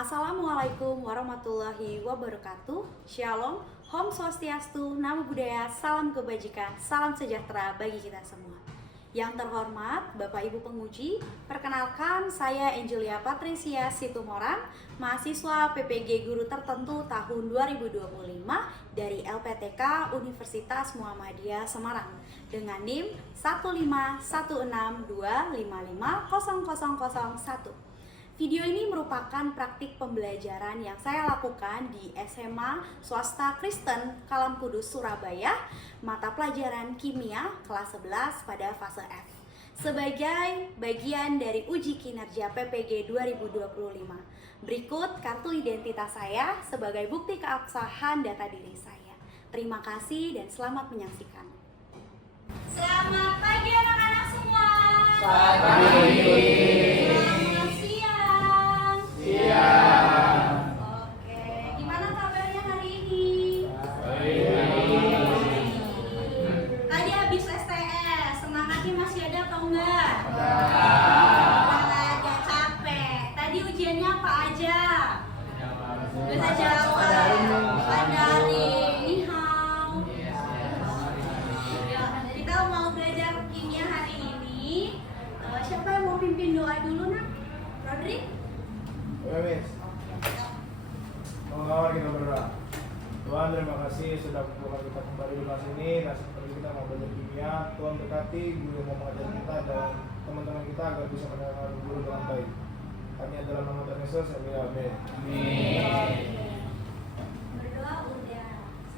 Assalamualaikum warahmatullahi wabarakatuh. Shalom, Om Swastiastu, Namo Buddhaya, salam kebajikan, salam sejahtera bagi kita semua. Yang terhormat Bapak Ibu Penguji, perkenalkan saya Angelia Patricia Situmorang, mahasiswa PPG Guru Tertentu tahun 2025 dari LPTK Universitas Muhammadiyah Semarang dengan NIM 15162550001. Video ini merupakan praktik pembelajaran yang saya lakukan di SMA Swasta Kristen Kalam Kudus, Surabaya, mata pelajaran kimia kelas 11 pada fase F, sebagai bagian dari uji kinerja PPG 2025. Berikut kartu identitas saya sebagai bukti keabsahan data diri saya. Terima kasih dan selamat menyaksikan. Selamat pagi anak-anak semua. Selamat pagi. Oke, gimana kabarnya hari ini? Tadi habis STS, semangatnya masih ada atau enggak? Ada capek. Tadi ujiannya apa aja? Bahasa Jawa, Mandarin, Ni Hao. Kita mau belajar kimia hari ini. Siapa yang mau pimpin doa dulu, nak? Rodrik? Wes. Mengawal kita berdoa. Tuhan, terima kasih sudah membuat kita kembali di kelas ini. Nah, seperti kita mau belajar kimia, Tuhan berkati guru yang mau mengajar kita dan teman-teman kita agar bisa mendengar guru dengan baik. Kami adalah nama Tuhan Yesus, amin. Berdoa udah.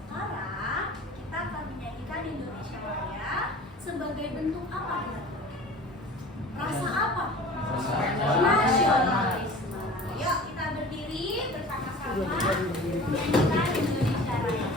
Sekarang kita akan menyanyikan Indonesia Raya sebagai bentuk apa? Rasa apa? Nasionalisme. Yuk kita berdiri bersama-sama menyanyikan Indonesia Raya.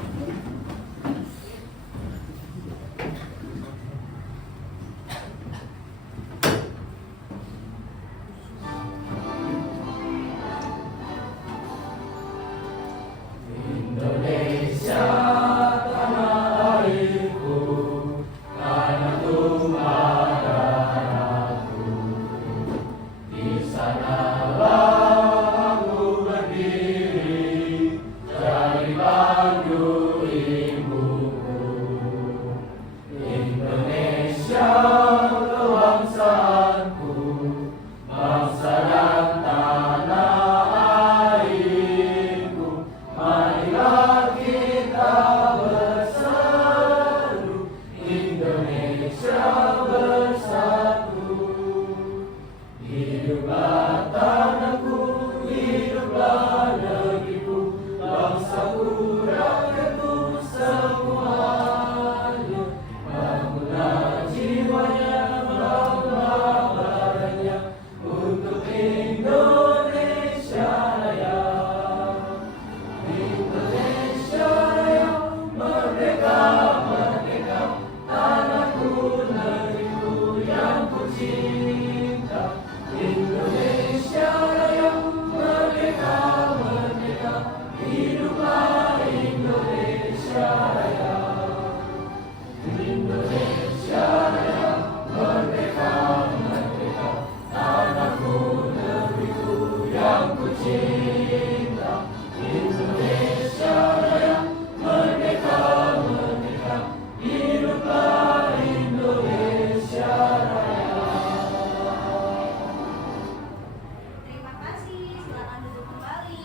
Terima kasih, silakan duduk kembali.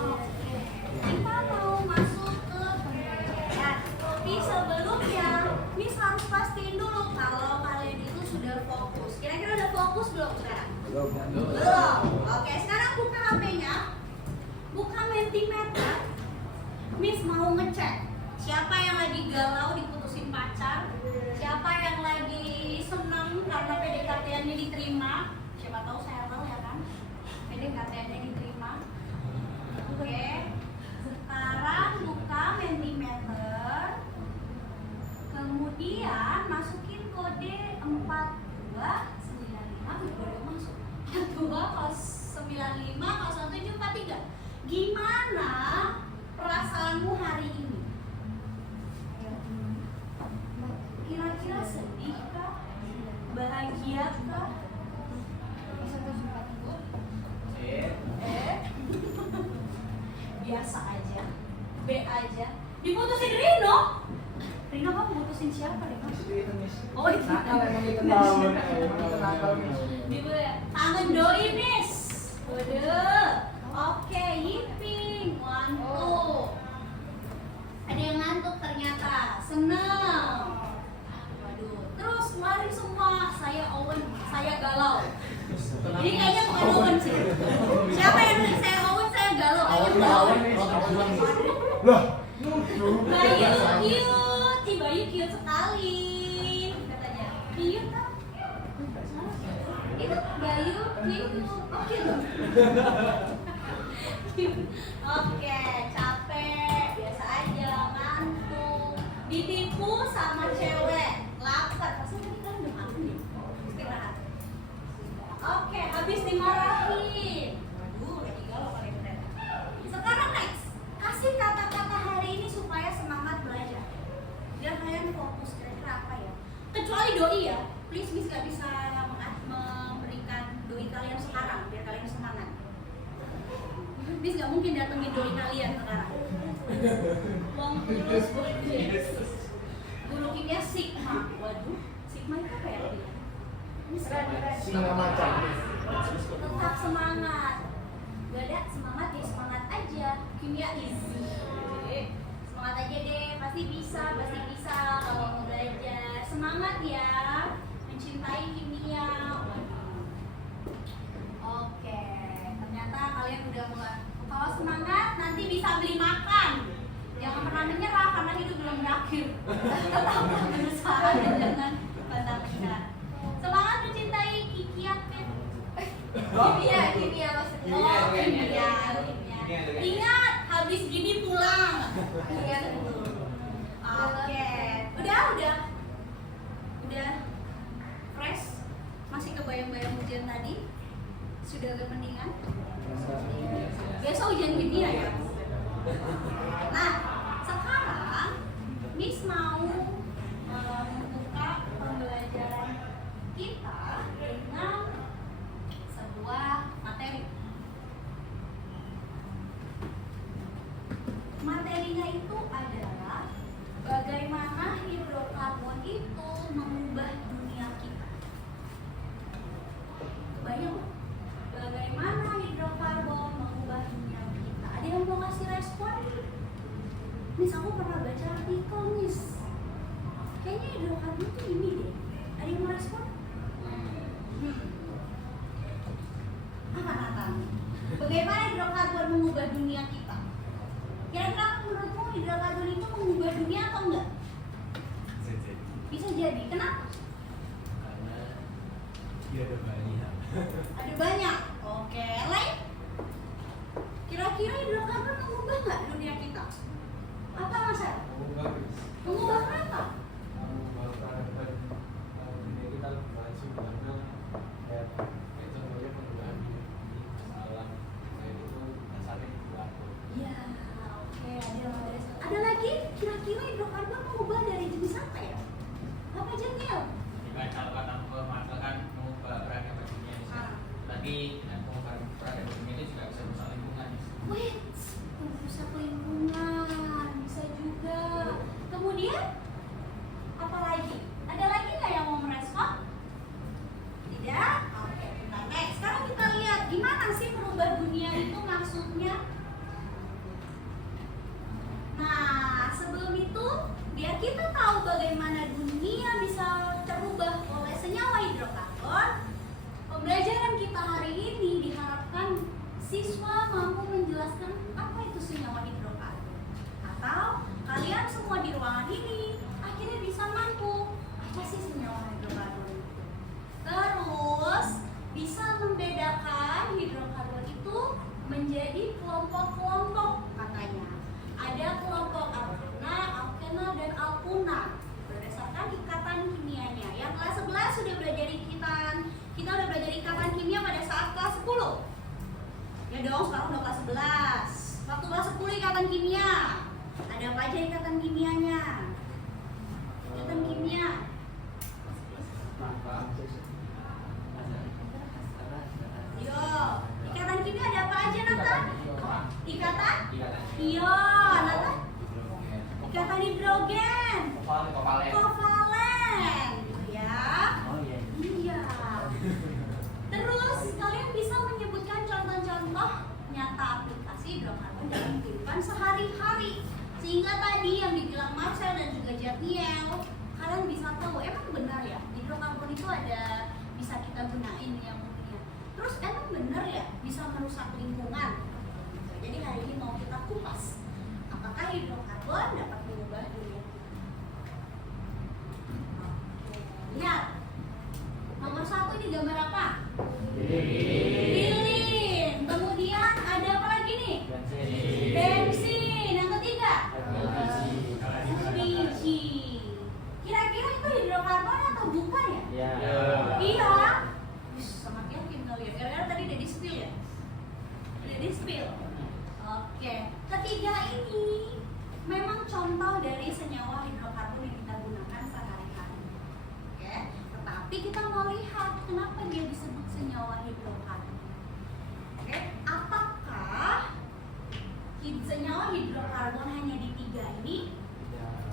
Oke, kita mau masuk ke pembelajaran. Tapi sebelumnya, Miss harus pastiin dulu kalau kalian itu sudah fokus. Kira-kira udah fokus belum sekarang? Belum. Oke, sekarang buka HP-nya, buka Mentimeter. Miss mau ngecek siapa yang lagi galau diputusin pacar, siapa yang lagi senang karena PDKT-nya diterima. Siapa tahu saya tahu ya kan, PDKT-nya diterima. Oke, sekarang buka Mentimeter, kemudian masukin kode 4295, kode masuk 42950173. Gimana perasaanmu hari ini? Kira-kira sedih kah? Bahagia kah? Tangan doi, Miss. Waduh. Oke, yipping. One, two. Ada yang ngantuk ternyata. Seneng. Waduh. Terus mari semua. Saya Owen. Saya galau. Ini kayaknya bukan Owen sih. Siapa yang bilang saya Owen? Saya galau. Lah, Bayu cute. Ih, Bayu cute sekali. Katanya. Cute kan? Itu Bayu cute. Oh, cute. Oke, capek, biasa aja, ngantuk, ditipu sama cewek, lapar. Pasti tadi kan udah makan ya? Istirahat. Oke, habis dimarahin. Waduh, lagi galau kali ini. Sekarang next, kasih kata-kata hari ini supaya semangat belajar. Biar kalian fokus, kira-kira apa ya? Kecuali doi ya, please Miss gak bisa memberikan doi kalian sekarang, biar kalian semangat. Miss gak mungkin datengin doi kalian sekarang. Uang tulus guru kimia Sigma. Waduh, Sigma itu apa ya? singa macan. Tetap semangat. Gak ada semangat ya semangat aja. Kimia easy. Semangat aja deh, pasti bisa kalau mau belajar. Semangat ya, mencintai kimia. Oke, ternyata kalian udah mulai. Kalau semangat nanti bisa beli makan. Jangan pernah menyerah karena hidup belum berakhir. Tetap berusaha dan jangan pantang menyerah. Semangat mencintai kimia maksudnya. Oh, kimia. Ingat, habis gini pulang. Ingat itu. Oke. Udah fresh. Masih kebayang-bayang hujan tadi. Sudah agak mendingan. Besok hujan kimia ya. Nah, sekarang Miss mau membuka pembelajaran kita dengan sebuah materi. Materinya itu adalah bagaimana hidrokarbon itu mengubah dunia kita. Banyak loh. Bagaimana hidrokarbon mengubah dunia kita? Ada yang mau kasih respon? Miss, aku pernah baca artikel, Miss. Kayaknya hidrokarbon itu ini deh. Ada yang mau respon? Apa Nathan? Bagaimana hidrokarbon mengubah dunia kita? Kira-kira menurutmu hidrokarbon itu mengubah dunia atau enggak? Bisa jadi. Kenapa? Karena dia ada banyak. Ada banyak. Oke, lain? Kira-kira hidrokarbon mengubah nggak dunia kita? Apa Mas? Mengubah kenapa? Ya, oke. Ada lagi? Kira-kira hidrokarbon mengubah dari jenis apa ya? Apa aja Nil? Kalau kata memanfaatkan mengubah peradaban dunia lagi dengan pengubahan peradaban dunia itu juga bisa merusak lingkungan. Wait, merusak lingkungan bisa juga. Kemudian apa lagi? Ada lagi nggak yang mau merespon? Tidak? Oke, bentar. Next, sekarang kita lihat gimana sih merubah dunia itu maksudnya. Nah, sebelum itu biar kita tahu bagaimana dunia bisa terubah oleh senyawa hidrokarbon, pembelajaran kita hari ini diharapkan siswa mampu menjelaskan apa itu senyawa hidrokarbon. Atau kalian semua di ruangan ini akhirnya bisa mampu apa sih senyawa hidrokarbon itu. Terus bisa membedakan hidrokarbon itu menjadi kelompok-kelompok katanya. Ada kelompok alkena, dan alpuna berdasarkan ikatan kimianya. Yang kelas 11 sudah belajar ikatan. Kita udah belajar ikatan kimia pada saat kelas 10. Ya dong, sekarang udah kelas 11. Waktu kelas 10 ikatan kimia. Ada apa aja ikatan kimianya? Ikatan kimia. Yo, ikatan kimia ada apa aja Nathan? Ikatan? Iya, Nathan? Ikatan hidrogen. Kovalen. Ya. nyata aplikasi hidrokarbon dalam kehidupan sehari-hari. Sehingga tadi yang dibilang Marcel dan juga Jatiel, kalian bisa tahu emang benar ya hidrokarbon itu ada bisa kita gunain yang mulia. Terus emang benar ya bisa merusak lingkungan. Jadi hari ini mau kita kupas apakah hidrokarbon dapat mengubah dunia kita. Lihat, nomor 1 ini gambar apa? Lilin. Kemudian ada apa lagi nih? Bensin. Yang ketiga? LPG. Kira-kira itu hidrokarbon atau bukan ya? Iya. Sangat yakin kali ya. Kira-kira tadi udah di-spill ya? Udah di-spill. Oke. Ketiga ini memang contoh dari senyawa hidrokarbon yang kita gunakan sehari-hari. Oke. Tetapi kita mau lihat kenapa dia disebut senyawa hidrokarbon. Oke. Apakah senyawa hidrokarbon hanya di 3 ini?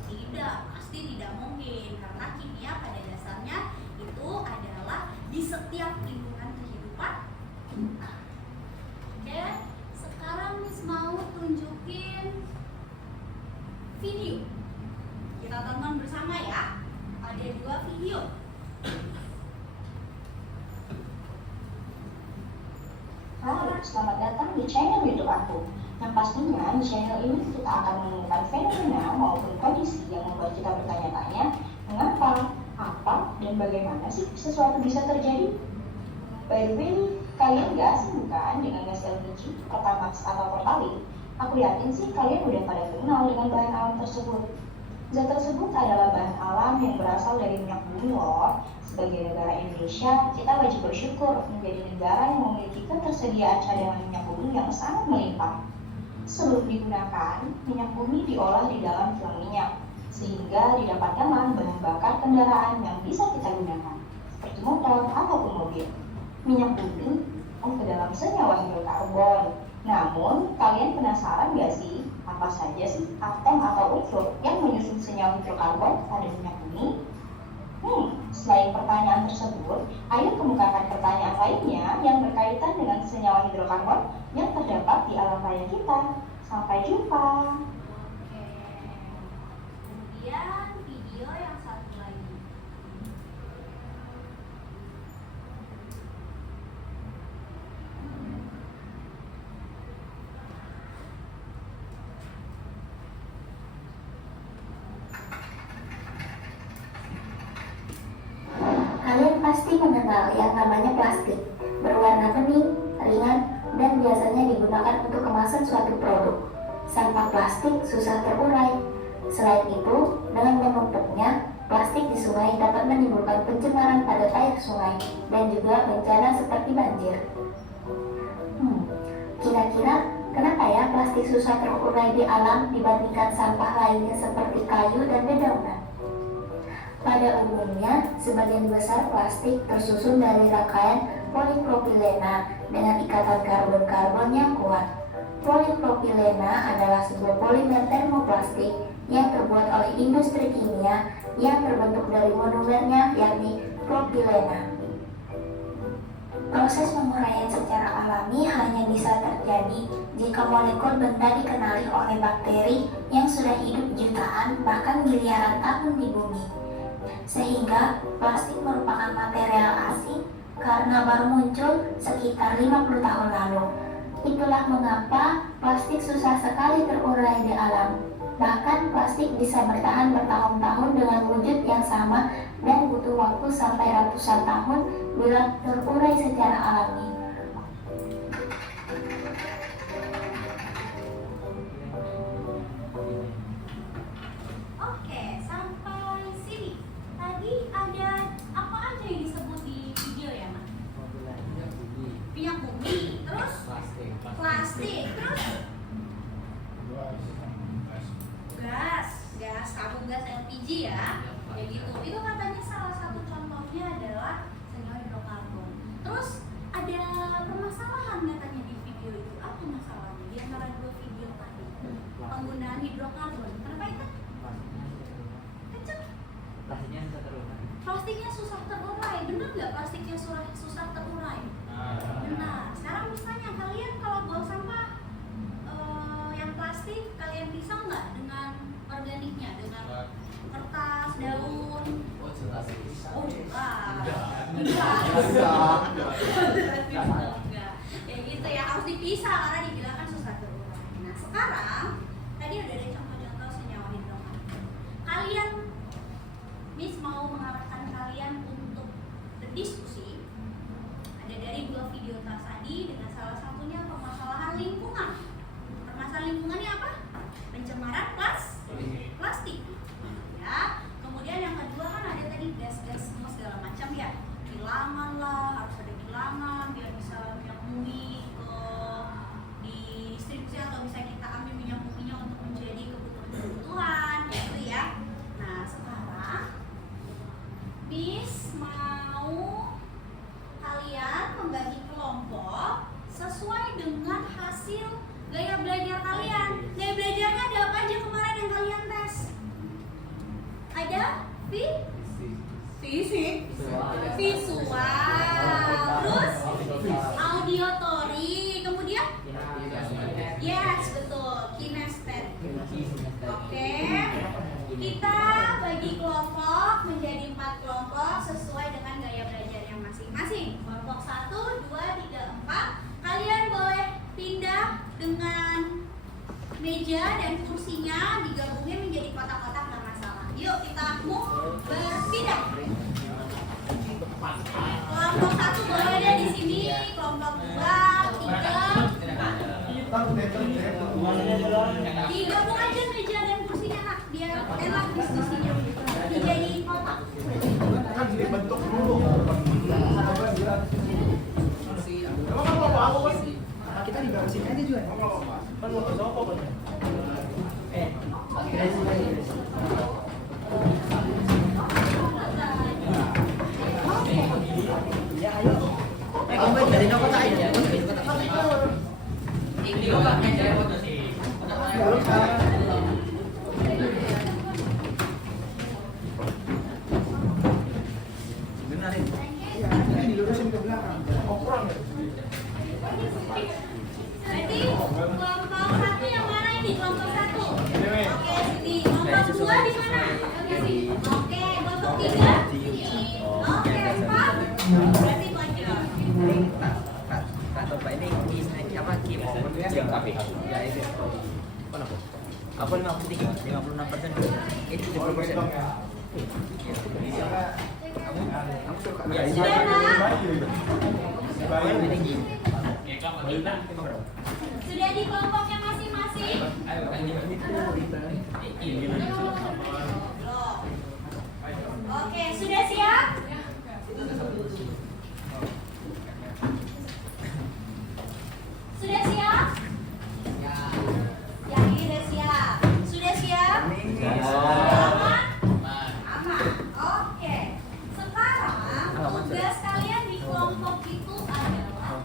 Tidak, pasti tidak mungkin karena kimia pada dasarnya itu adalah di setiap lingkungan kehidupan kita. Oke, sekarang Miss mau tunjukin video. Kita tonton bersama ya. Ada 2 video. Halo, selamat datang di channel YouTube aku. Yang pastinya di channel ini kita akan menemukan fenomena maupun kondisi yang membuat kita bertanya-tanya mengapa, apa, dan bagaimana sih sesuatu bisa terjadi. By the way, kalian gak asing bukan dengan gas LPG, Pertamax, atau Pertalite? Aku yakin sih kalian udah pada kenal dengan bahan alam tersebut. Zat tersebut adalah bahan alam yang berasal dari minyak bumi loh. Sebagai negara Indonesia, kita wajib bersyukur menjadi negara yang memiliki ketersediaan cadangan minyak bumi yang sangat melimpah. Sebelum digunakan, minyak bumi diolah di dalam kilang minyak, sehingga didapatkan bahan bakar kendaraan yang bisa kita gunakan, seperti motor ataupun mobil. Minyak bumi ke dalam senyawa hidrokarbon. Namun, kalian penasaran gak sih, apa saja sih atom atau unsur yang menyusun senyawa hidrokarbon pada minyak bumi? Selain pertanyaan tersebut, ayo kemukakan pertanyaan lainnya yang berkaitan dengan senyawa hidrokarbon yang terdapat di alam raya kita. Sampai jumpa. Oke. Kemudian video yang satu lagi. Kalian pasti mengenal yang namanya plastik, berwarna bening, ringan, dan biasanya digunakan untuk kemasan suatu produk. Sampah plastik susah terurai. Selain itu, dengan menumpuknya, plastik di sungai dapat menimbulkan pencemaran pada air sungai dan juga bencana seperti banjir. Kira-kira kenapa ya plastik susah terurai di alam dibandingkan sampah lainnya seperti kayu dan dedaunan? Pada umumnya, sebagian besar plastik tersusun dari rangkaian polipropilena dengan ikatan karbon-karbon yang kuat. Polipropilena adalah sebuah polimer termoplastik yang terbuat oleh industri kimia yang terbentuk dari monomernya yakni propilena. Proses penguraian secara alami hanya bisa terjadi jika molekul benda dikenali oleh bakteri yang sudah hidup jutaan bahkan miliaran tahun di bumi. Sehingga plastik merupakan material asing karena baru muncul sekitar 50 tahun lalu. Itulah mengapa plastik susah sekali terurai di alam. Bahkan plastik bisa bertahan bertahun-tahun dengan wujud yang sama dan butuh waktu sampai ratusan tahun bila terurai secara alami. Oke, sampai sini. Tadi ada apa aja yang disebut di video ya, Mas? Minyak bumi, terus plastik, terus gas, tabung gas LPG ya. Kayak gitu. Itu katanya salah satu contohnya adalah senyawa hidrokarbon. Terus ada Oh jelas. Enggak. Ya gitu ya, harus dipisah karena dibilang kan susah terurai. Nah sekarang tadi udah ada contoh-contoh senyawa hidrokarbon. Kalian, Miss mau mengarahkan kalian untuk berdiskusi. Ada dari 2 video tadi dengan salah satunya permasalahan lingkungan. Permasalahan lingkungannya apa? Pencemaran plastik. Ya. Kemudian yang kedua kan ada tadi gas-gas semua segala macam ya. Kilangan lah, harus ada kilangan biar bisa minyak bumi ke didistribusi atau bisa kita ambil minyak buminya untuk menjadi kebutuhan gitu ya. Nah sekarang Miss mau kalian membagi kelompok sesuai dengan hasil gaya belajar kalian. Gaya belajarnya ada apa aja kemarin yang kalian tes? Ada fisik, visual, terus auditory, kemudian yes betul, kinestetik. Oke, kita bagi kelompok menjadi 4 kelompok sesuai dengan gaya belajarnya masing-masing. Kelompok 1, 2, 3, 4. Kalian boleh pindah dengan meja dan kursinya digabungin menjadi kotak-kotak, nggak masalah. Yuk kita berpindah. Kelompok 1 boleh deh di sini, kelompok 2, 3. Digabung aja meja dan kursinya nak, biar enak diskusinya. Jadi kotak. Kan dibentuk dulu. Emang mau apa kan? Kita dibagusin aja juga. Kan mau ke sopo kan? Ya ayo. Kamu dari kotak aja. Ini kotaknya dari foto sih. Benarin. Iya, ini dilurusin ke belakang. Oh, kurang ya? Berarti kelompok 1 yang mana ini? Kelompok 1. Ini. Oke, sini. Kelompok 2 di mana? Oke, sini. Oke, kelompok 3. Oke, 4. Berarti pojok. Pak ini apa Kim? Yang tapi ya itu. Apa 56%? Itu 70%. Aku suka. Ya ini. Sudah, Nak? Sudah di kelompoknya masing-masing? Oke, sudah siap? Sudah siap? Yang ini sudah siap. Sudah siap? Aman? Aman. Oke. Sekarang tugas kalian di kelompok itu adalah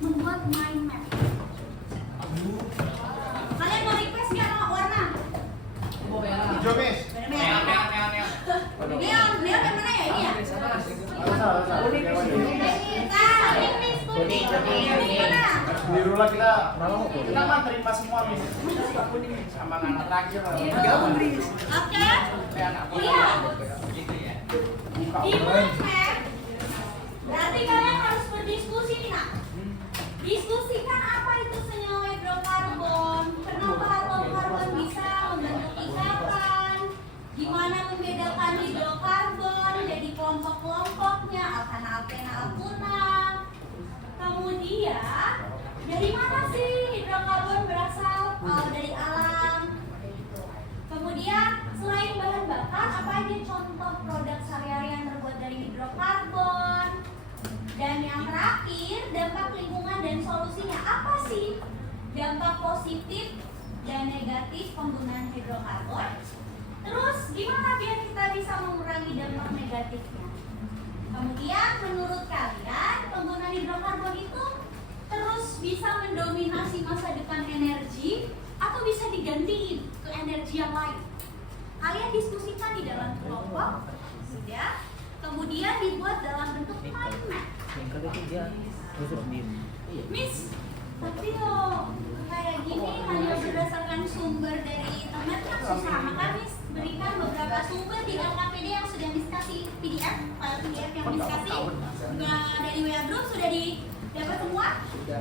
membuat mind map. Kalian mau request nggak warna? Hijau, Miss. Neon yang mana ya ini ya? Nah, ini kuning. Kuning mana? Biru lah kita mah terima semua, Miss. Sama anak terakhir. Gabung, Riz. Oke. Lihat. Di mind map. Berarti kalian harus berdiskusi nih, Nak. Diskusikan apa itu senyawa hidrokarbon, kenapa hidrokarbon bisa membentuk ikatan, gimana membedakan hidrokarbon jadi kelompok-kelompoknya, alkana, alkuna. Kemudian dari mana sih hidrokarbon berasal? Dari alam. Kemudian selain bahan bakar, apa aja contoh produk sehari-hari yang terbuat dari hidrokarbon? Dan yang terakhir, dampak lingkungan dan solusinya apa sih? Dampak positif dan negatif penggunaan hidrokarbon. Terus gimana biar kita bisa mengurangi dampak negatifnya? Kemudian menurut kalian penggunaan hidrokarbon itu terus bisa mendominasi masa depan energi atau bisa digantiin ke energi yang lain? Kalian diskusikan di dalam kelompok, sudah. Kemudian dibuat dalam bentuk mind map. Miss, tapi lo kayak gini hanya berdasarkan sumber dari teman kan susah, maka Miss berikan beberapa sumber di LKPD yang sudah Miss kasih PDF, file PDF yang Miss kasih. Dari WA Group sudah didapat semua? Oke.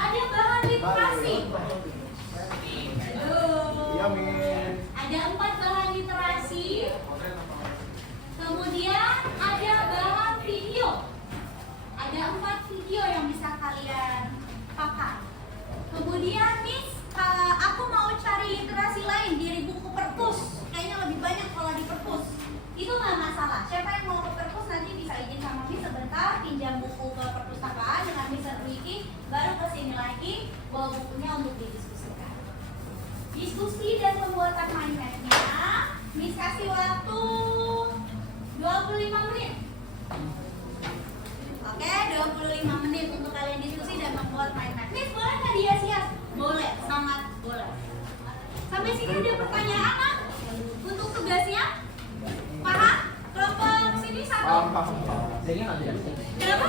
Ada bahan literasi. Iya, Miss. Ada 4 bahan literasi. Kemudian ada bahan video. Ada 4 video yang bisa kalian pakai. Kemudian Miss, aku mau cari literasi lain di buku perpus. Kayaknya lebih banyak kalau di perpus. Itu nggak masalah. Siapa yang mau ke perpus nanti bisa izin sama Miss sebentar, pinjam buku ke perpustakaan dengan Miss Wiki, baru ke sini lagi bawa bukunya untuk didiskusikan. Diskusi dan pembuatan mind map-nya, Miss kasih waktu 25 menit. Oke, 25 menit untuk kalian diskusi dan membuat mind map. Miss, boleh nggak dihias-hias? Boleh, sangat boleh. Sampai sini ada pertanyaan kan? Untuk tugasnya? Paham? Kelompok sini satu. Paham. Kenapa?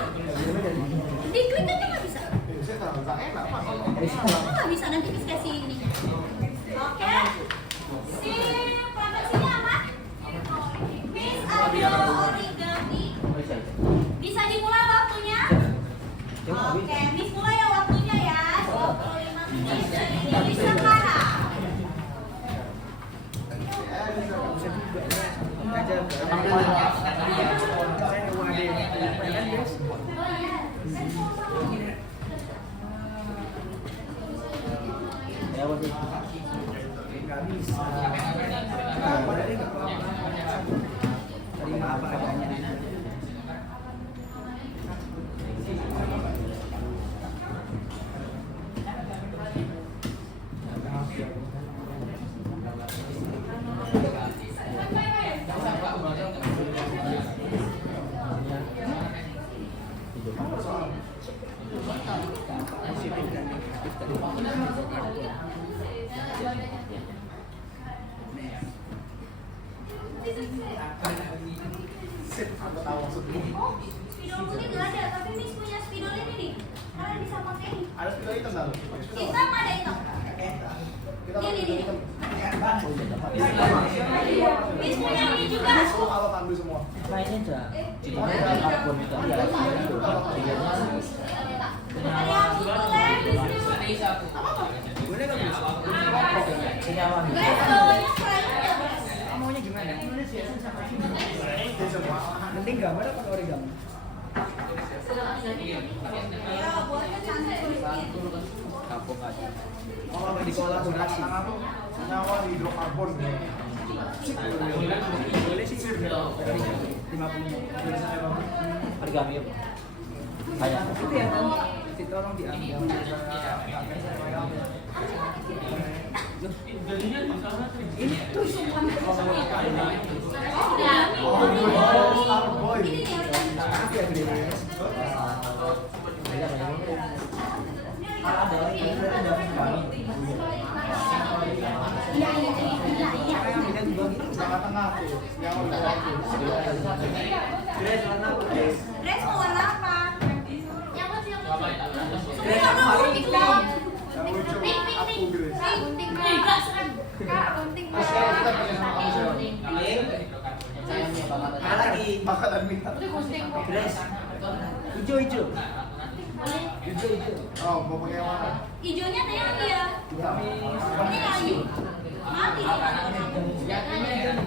Diklik aja nggak bisa. Saya nggak enak, Mas. Kamu nggak bisa, nanti Miss kasih ini. Oke. Si kelompok sini aman? Miss ada origami. Bisa dimulai waktunya? Oke, Miss mulai ya waktunya ya. 25 menit dari sekarang. Terima apa adanya. Oh, spidol putih nggak ada, tapi Miss punya spidol ini nih. Kalian bisa pakai ini. Ada spidol hitam dalam. Hitam ada hitam. Kita Ini, pakai ini. hitam. Miss punya ini juga. Kalau ambil semua. Lainnya aja. Jadinya apapun itu ya. Ada yang boleh Miss. Boleh nggak bisa? Senyawa. Guys, bawahnya selain ya, guys. Maunya gimana? Penting gambar apa origami? Ya, buatnya cantik sedikit. Kampung aja. Oh, di kolaborasi. Senyawa hidrokarbon. Boleh sih. 50. Origami apa? Kayak itu ya kan? Itu tolong diambil. Ini tuh Oh, ini nih harus. maaf ya gede banget. Iya. Tengah-tengah tuh. Senyawa hidrokarbon. Dress mau warna apa? Yang lucu. Dress Warna apa? putih dong. Yang lucu. Pink. Aku Grace. Enggak, serem. Kak, gunting. Kita pakai sama kamu siapa? Mana lagi? Makanan minta. Grace. Hijau. Oh, mau pakai yang mana? Hijaunya tadi lagi ya. Hitam. Ini lagi. Mati Neon.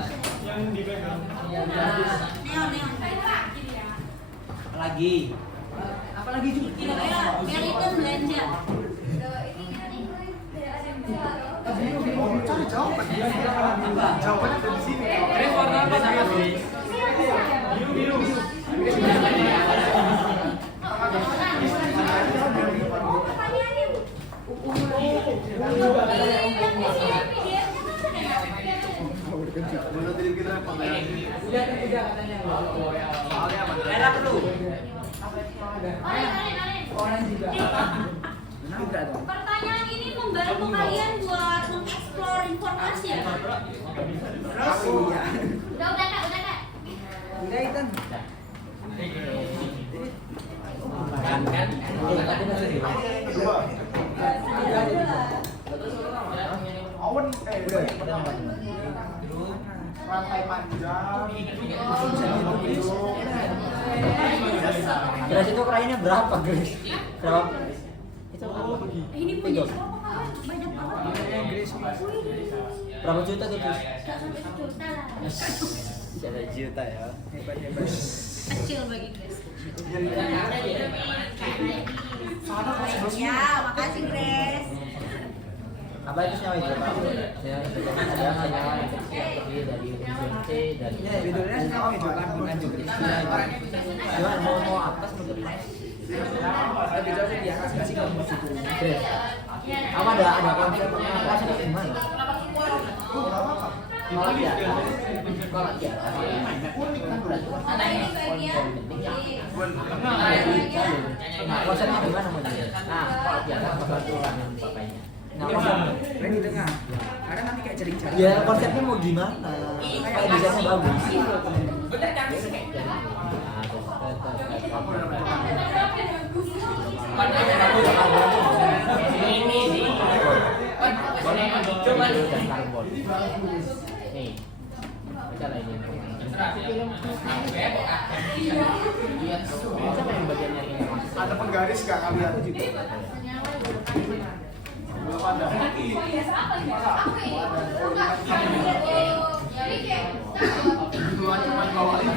Lagi. Apa lagi juga? Kira-kira Meliton belanja. Oh, cari jawaban. Jawabannya ada di sini. Warna apa? Biru. Pertanyaannya Bu. Menurut diri kita apa ya? Udah katanya. Soalnya apa? Merah perlu. Orang juga. Pertanyaan ini membantu kalian buat mengeksplor informasi ya? Iya. Udah kak. Udah Ethan. Coba. Awan, Rantai panjang. Grace itu kerainya berapa, Grace? Berapa? Itu Ini punya siapa kalian? Banyak banget. berapa juta tuh, Grace? Gak sampai sejuta lah. 1 juta ya. Kecil bagi Grace. Sana kok sebelumnya. Ya, makasih Grace. Apa itu senyawa itu, Pak? Ada senyawa yang terdiri dari C dan judulnya senyawa hidrokarbon anhidrit. Gimana mau atas menurut Mas? Lebih jauh di atas nggak sih kalau mau situ? Grace. Apa ada konsep atas itu gimana? Kalau dia, kalau dia, Nah, ini bagian. nah konsepnya gimana mau dia? Nah, kalau dia kebetulan yang pakainya. Nah, konsepnya. Yang di tengah. Karena nanti kayak jaring-jaring. Ya konsepnya mau gimana? Kayak desainnya bagus. Ini sih. Coba dan karbon. Nih, baca lah ini. Siapa yang bagian nyari informasi? Ada penggaris nggak kalian? Belum ada. Duluan cuma bawa ini.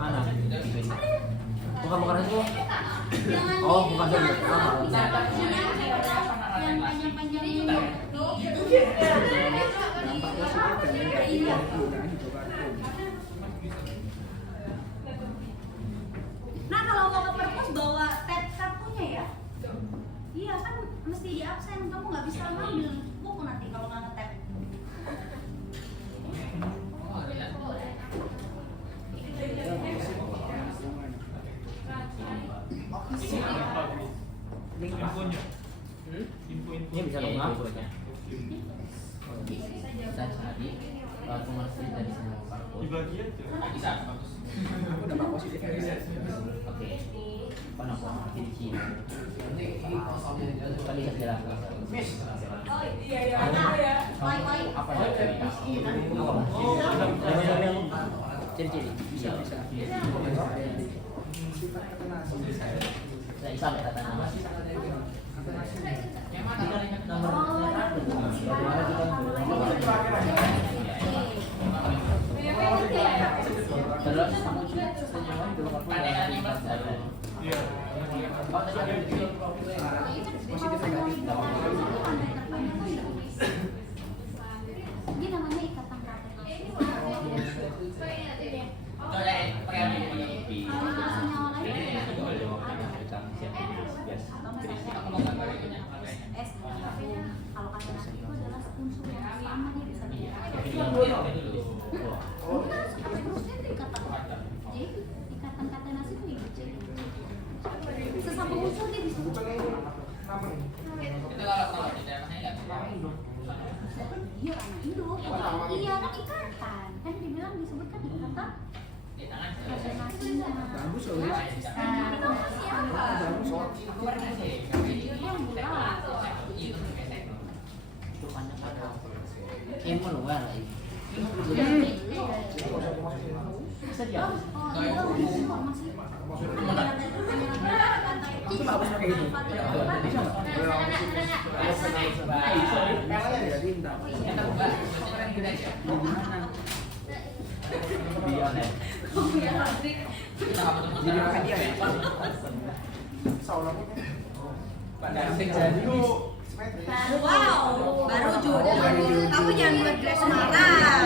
Mana? Bukan itu. Oh, bukan itu. Yang panjang-panjang itu. Nah, kalau mau ke perpus bawa tab kartunya ya. Iya kan mesti di absen, kamu nggak bisa ngambil buku nanti kalau nggak nge-tab. Ini bisa lo ngapurnya. Bisa cari informasi dari semua karbon. Bisa bagus. Aku dapat positif dari Oke. Kenapa? Di sini. Tadi saya jelaskan. Apa yang cerita? Ciri-ciri. Bisa. Saya bisa lihat data nama. Terus kamu senyawa Iya. positif negatif. Ini namanya ikatan kartu. Kalau kata nasi itu adalah unsur yang sama, dia bisa jadi ikatan kata nasi itu sesama unsur dia bisa iya karena induk iya kan ikatan kan dibilang disebutkan ikatan kata nasi Bagus loh, Riz. siapa yang bulan Ilmu luar lagi. Bisa dia. Itu bagus pakai itu. Bisa nggak? Jadi entah. Gimana? Jadi makan dia ya. wow baru jujur kamu jangan buat dress marah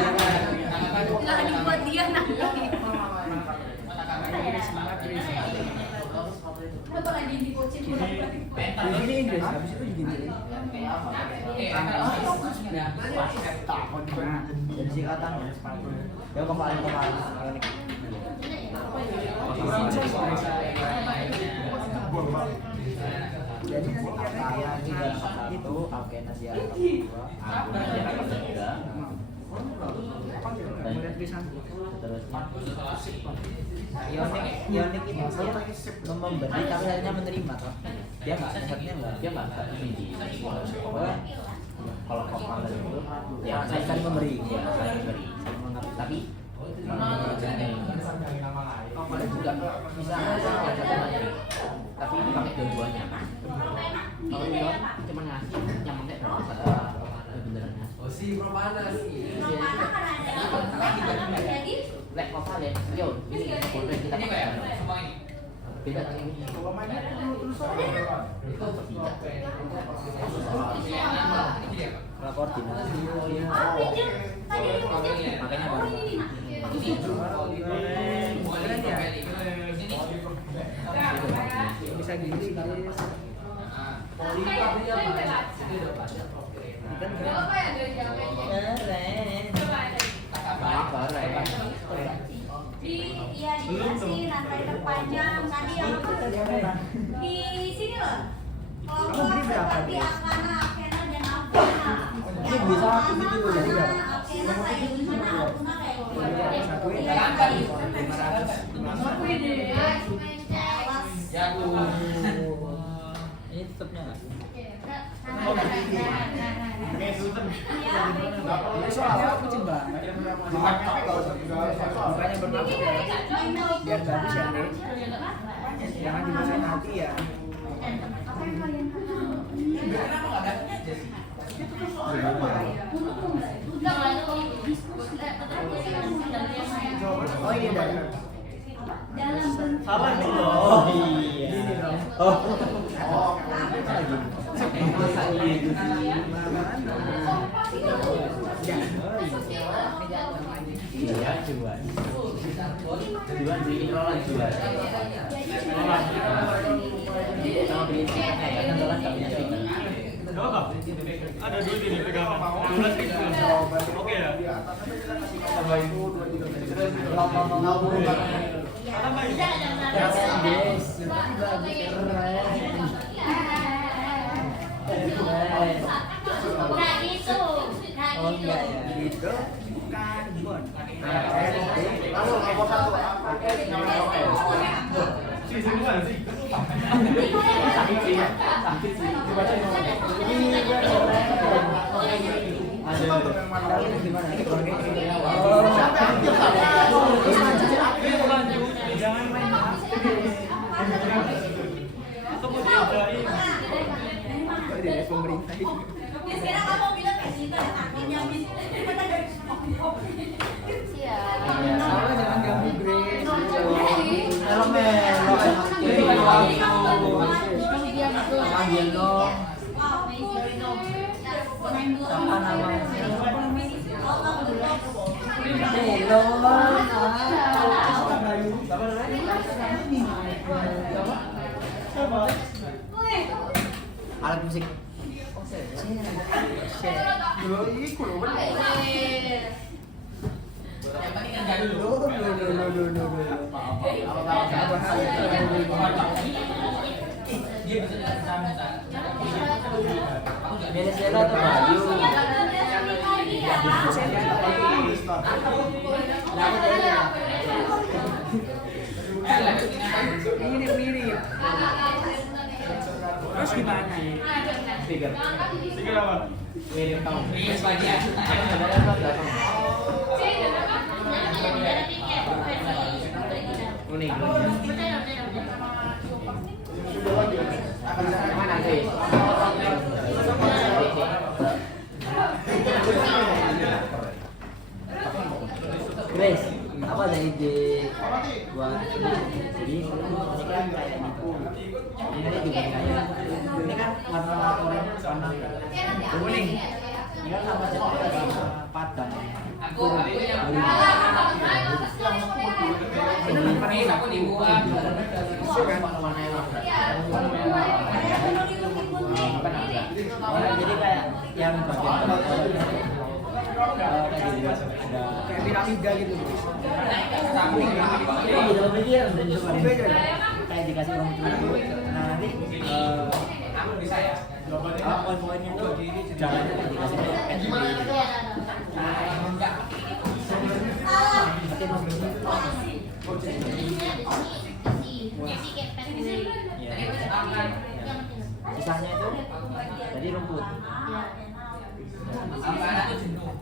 nggak dibuat dia nanti Kenapa lagi dikucin Ini Inggris, habis itu digini. Jadi singkatannya sepatu. Ya kemarin. Jadi nanti Alkaya ini dalam satu, alkena di atas dua, alkena di atas tiga. Melihat di sana. Seterusnya Ionik itu dia memberi tapi akhirnya menerima toh. Dia nggak ini di pokoknya kalau kopal itu ya saling memberi ya saling memberi saling mengerti tapi kopal juga bisa ada memberi tapi pakai dua-duanya kalau Ion cuma ngasih yang pakai beneran ngasih Mana kan ada jadi lek kopal ya yo ini boleh kita Ini kayak semua ini. beda ini Coba mainnya dulu soalnya. itu tidak Ini dia, Pak. kalau koordinasi tadi makanya oh baru ini nak. Keren ya. Bisa gini guys. Kan Dikasih rantai terpanjang tadi yang di sini loh. Kelompok seperti Akana, Akena dan Akuna. Yang bisa Akana, gitu loh, jadi berapa? Akena kayak gimana, Akuna kayak satu gimana. ya. Iya. 500. Ya, aku. ini tutupnya nggak Ini sultan. Ini soalnya kecil banget. Bukannya bermaksud ya. Biar bagus ya, Nek. Jangan dimasukin hati ya. Oh iya dari. Dalam bentuk salah dulu oh iya oh iya cuan beli rolan jual sama beli tiketnya ya kan rolan nggak punya tiket ada duit ini pegangan 12 gitu. Oke ya. Tambah itu 2 kilo. Nah itu, nah oh itu. enggak ya Itu karbon. Lalu nomor 1. Si semua sih. sakit sih sakit sih Dibaca nomor. Kalian gimana? Ini kalau kayak gini. Jangan main. Kemudian dari Kok dari pemerintah itu? Ya sekarang kamu bilang kayak gitu ya, akhirnya habis. Kita dari Soalnya jangan ganggu Grace. alat musik Yang penting kan jadi dulu. Dia bisa dengan sama tak. Venezuela atau Bayu Mirip-mirip. Terus gimana nih? Tiga apa? mirip kamu Iya, sebagian. kuning mana sih Grace, apa ada ide buat jadi ini kan kayak gitu ini juga kayak ini kan warna orange warna kuning ini kan sama padang Aku yang ini aku dibuat. warna jadi kayak yang bagian Kayak piramida gitu. kayak dikasih orang tua nah nanti Aku bisa ya. Kalau poin-poinnya tuh jalannya tuh dikasih PN. Sisanya itu jadi rumput. Angkanya tuh jenuh.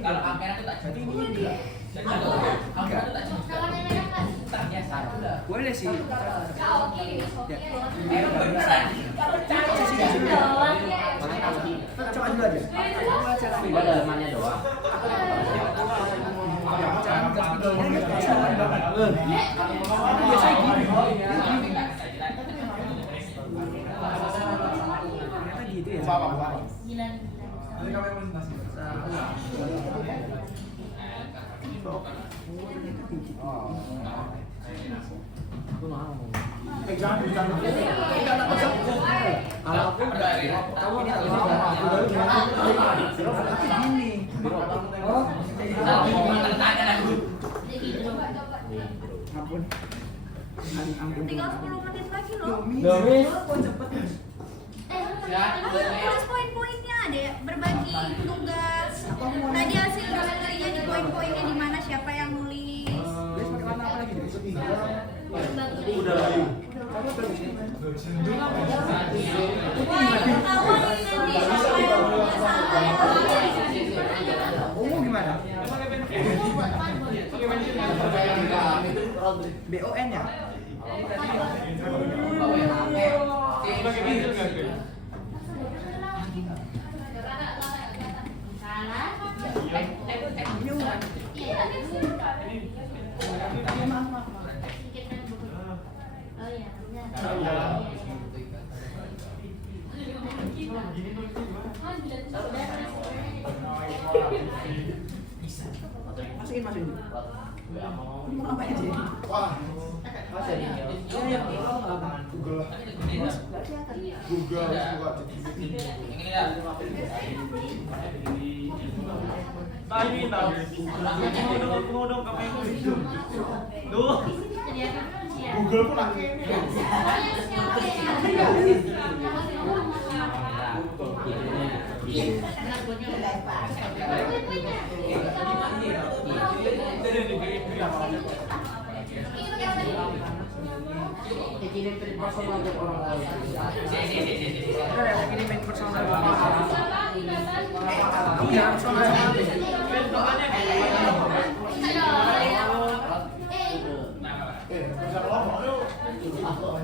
Kalau angkanya tuh tak jenuh. Angkanya tuh tak jenuh. Tak biasa. Boleh sih. Coba dulu aja. Cuma dalamannya doang. Biasanya gini. Ternyata gitu ya. Aku mau. Jangan. Kalau aku kamu ini Gini. Ampun. Ampun. Tinggal 10 menit lagi loh. Domis. Tulis poin-poinnya deh, berbagi tugas. Tadi hasil dokumennya di poin-poinnya di mana siapa yang nulis. Guys, pakai warna apa lagi? Udah lagi. Kamu ini nanti siapa yang nulis Ungu gimana? BON ya? Masukin. Mau ngapain sih? Wah, Masa dia? Google buka Ini ya. Tahu dong kami itu. Duh. Google pun akhirnya. Kirim personal ke orang-orang. Ada yang kirimin personal. Iya, personal.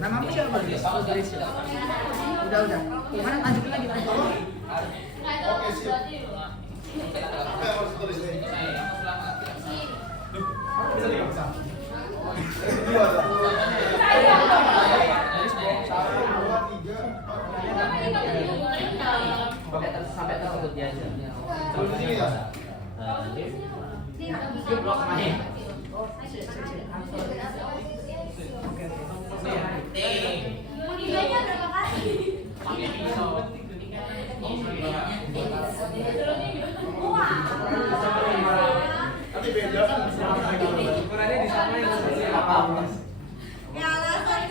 Namamu siapa? Udah. Mana lanjutin lagi. Oke, siap. Apa yang harus tulis nih? Bisa tidak bisa? Dua. 1, 2, 3. Sampai tersebut dia aja. Tulis ini ya? Blok main. Nilainya berapa kali? Tapi beda kan? Ukurannya di sana yang Apa? Ya lah, sorry.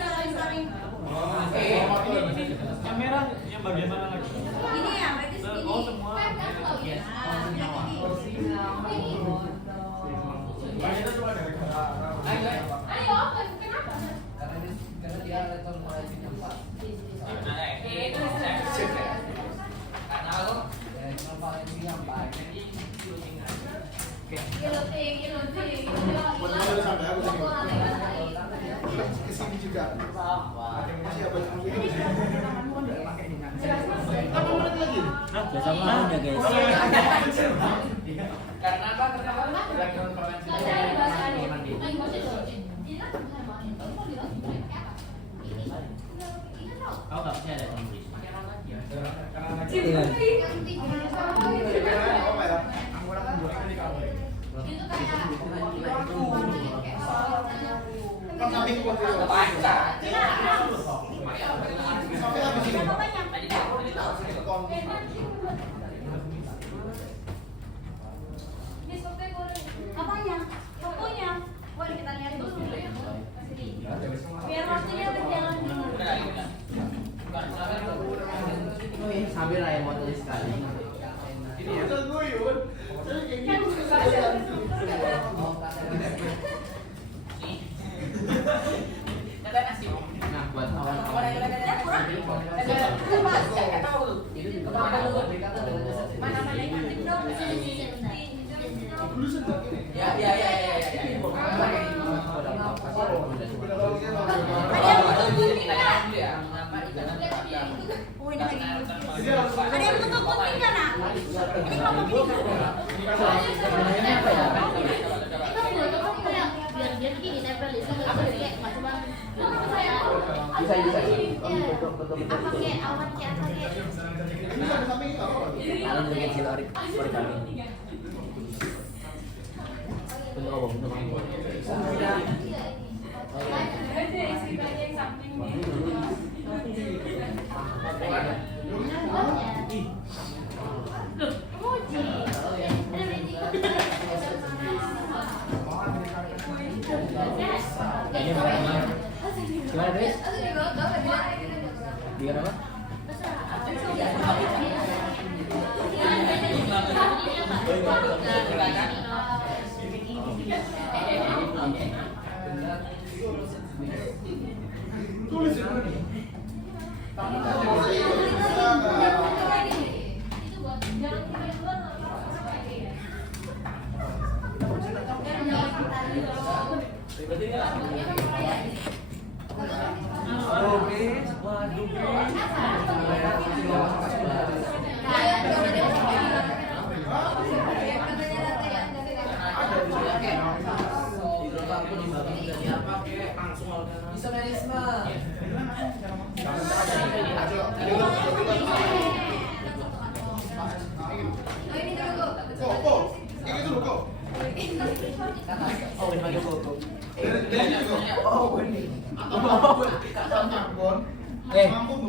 Yang merah yang bagian mana lagi? Ini ya, berarti segini. Oh semua. Kesini juga. Masih apa? Biasa main ya guys. Karena apa? Kau nggak percaya ada Inggris? Apanya? Tokonya? Boleh kita lihat dulu. Biar waktunya berjalan dulu. sambil ayam motor sekali. Ini ya. Nah, buat awal-awal ini. Itu juga mana-mana Ingatip dong. Ya. Ada yang butuh gunting nggak? Oh, ini lagi. Ada yang butuh gunting nggak, Nak? Ini kamu gunting nggak? Sebenarnya apa ya? Biar gini nempel di sini kayak macam Bisa. apa kayak awan kayak apa kayak Alam juga kecil origami. Betul. Gimana guys? Biar apa?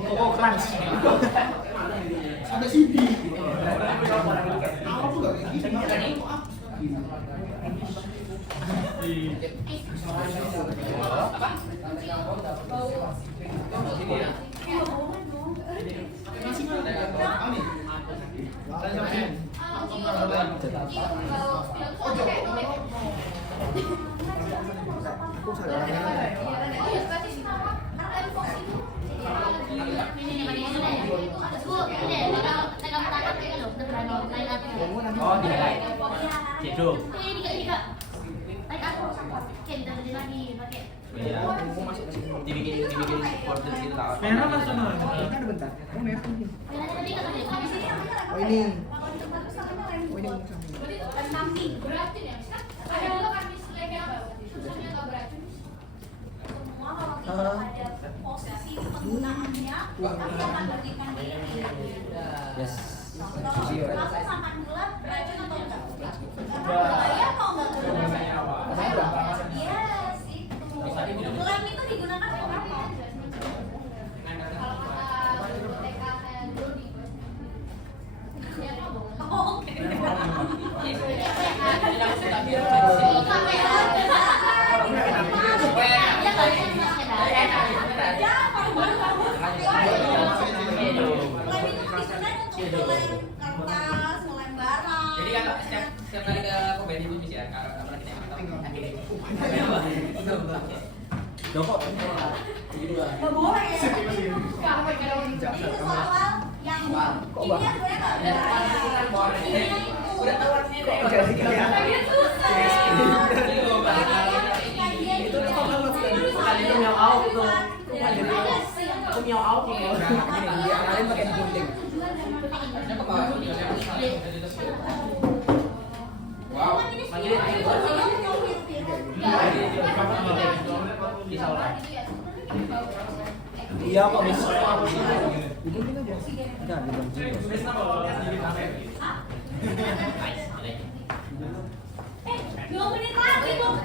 Koko crunch. Sampai sini. Aku tuh gak kayak gini. Oh, tidak. Cedok. Dibikin border gitu tahu. Merah masuk mana? Kan bentar. Oh, merah ini. Oh, ini. Oh, ini mau sama. Semua kalau tidak ada posisi penggunaannya, pasti akan berikan diri. Yes. Kalau kamu makan gula, racun atau enggak? Bahaya atau enggak? Yes, itu. Lem itu digunakan untuk apa? Oh, oke. Kertas, ngelem barang. Jadi kan setiap kali ke pembeli itu bisa karena kita Joko. Nggak boleh ya. Jadi itu soal yang kimia sebenarnya nggak ada. Kimia itu udah tahu artinya Jadi kayak susah. Itu miau out tuh. Itu miau out nih. kalian pakai gunting. Wow. Iya kok bisa. Gunting aja. Enggak, dibanting. Dua menit lagi tuh.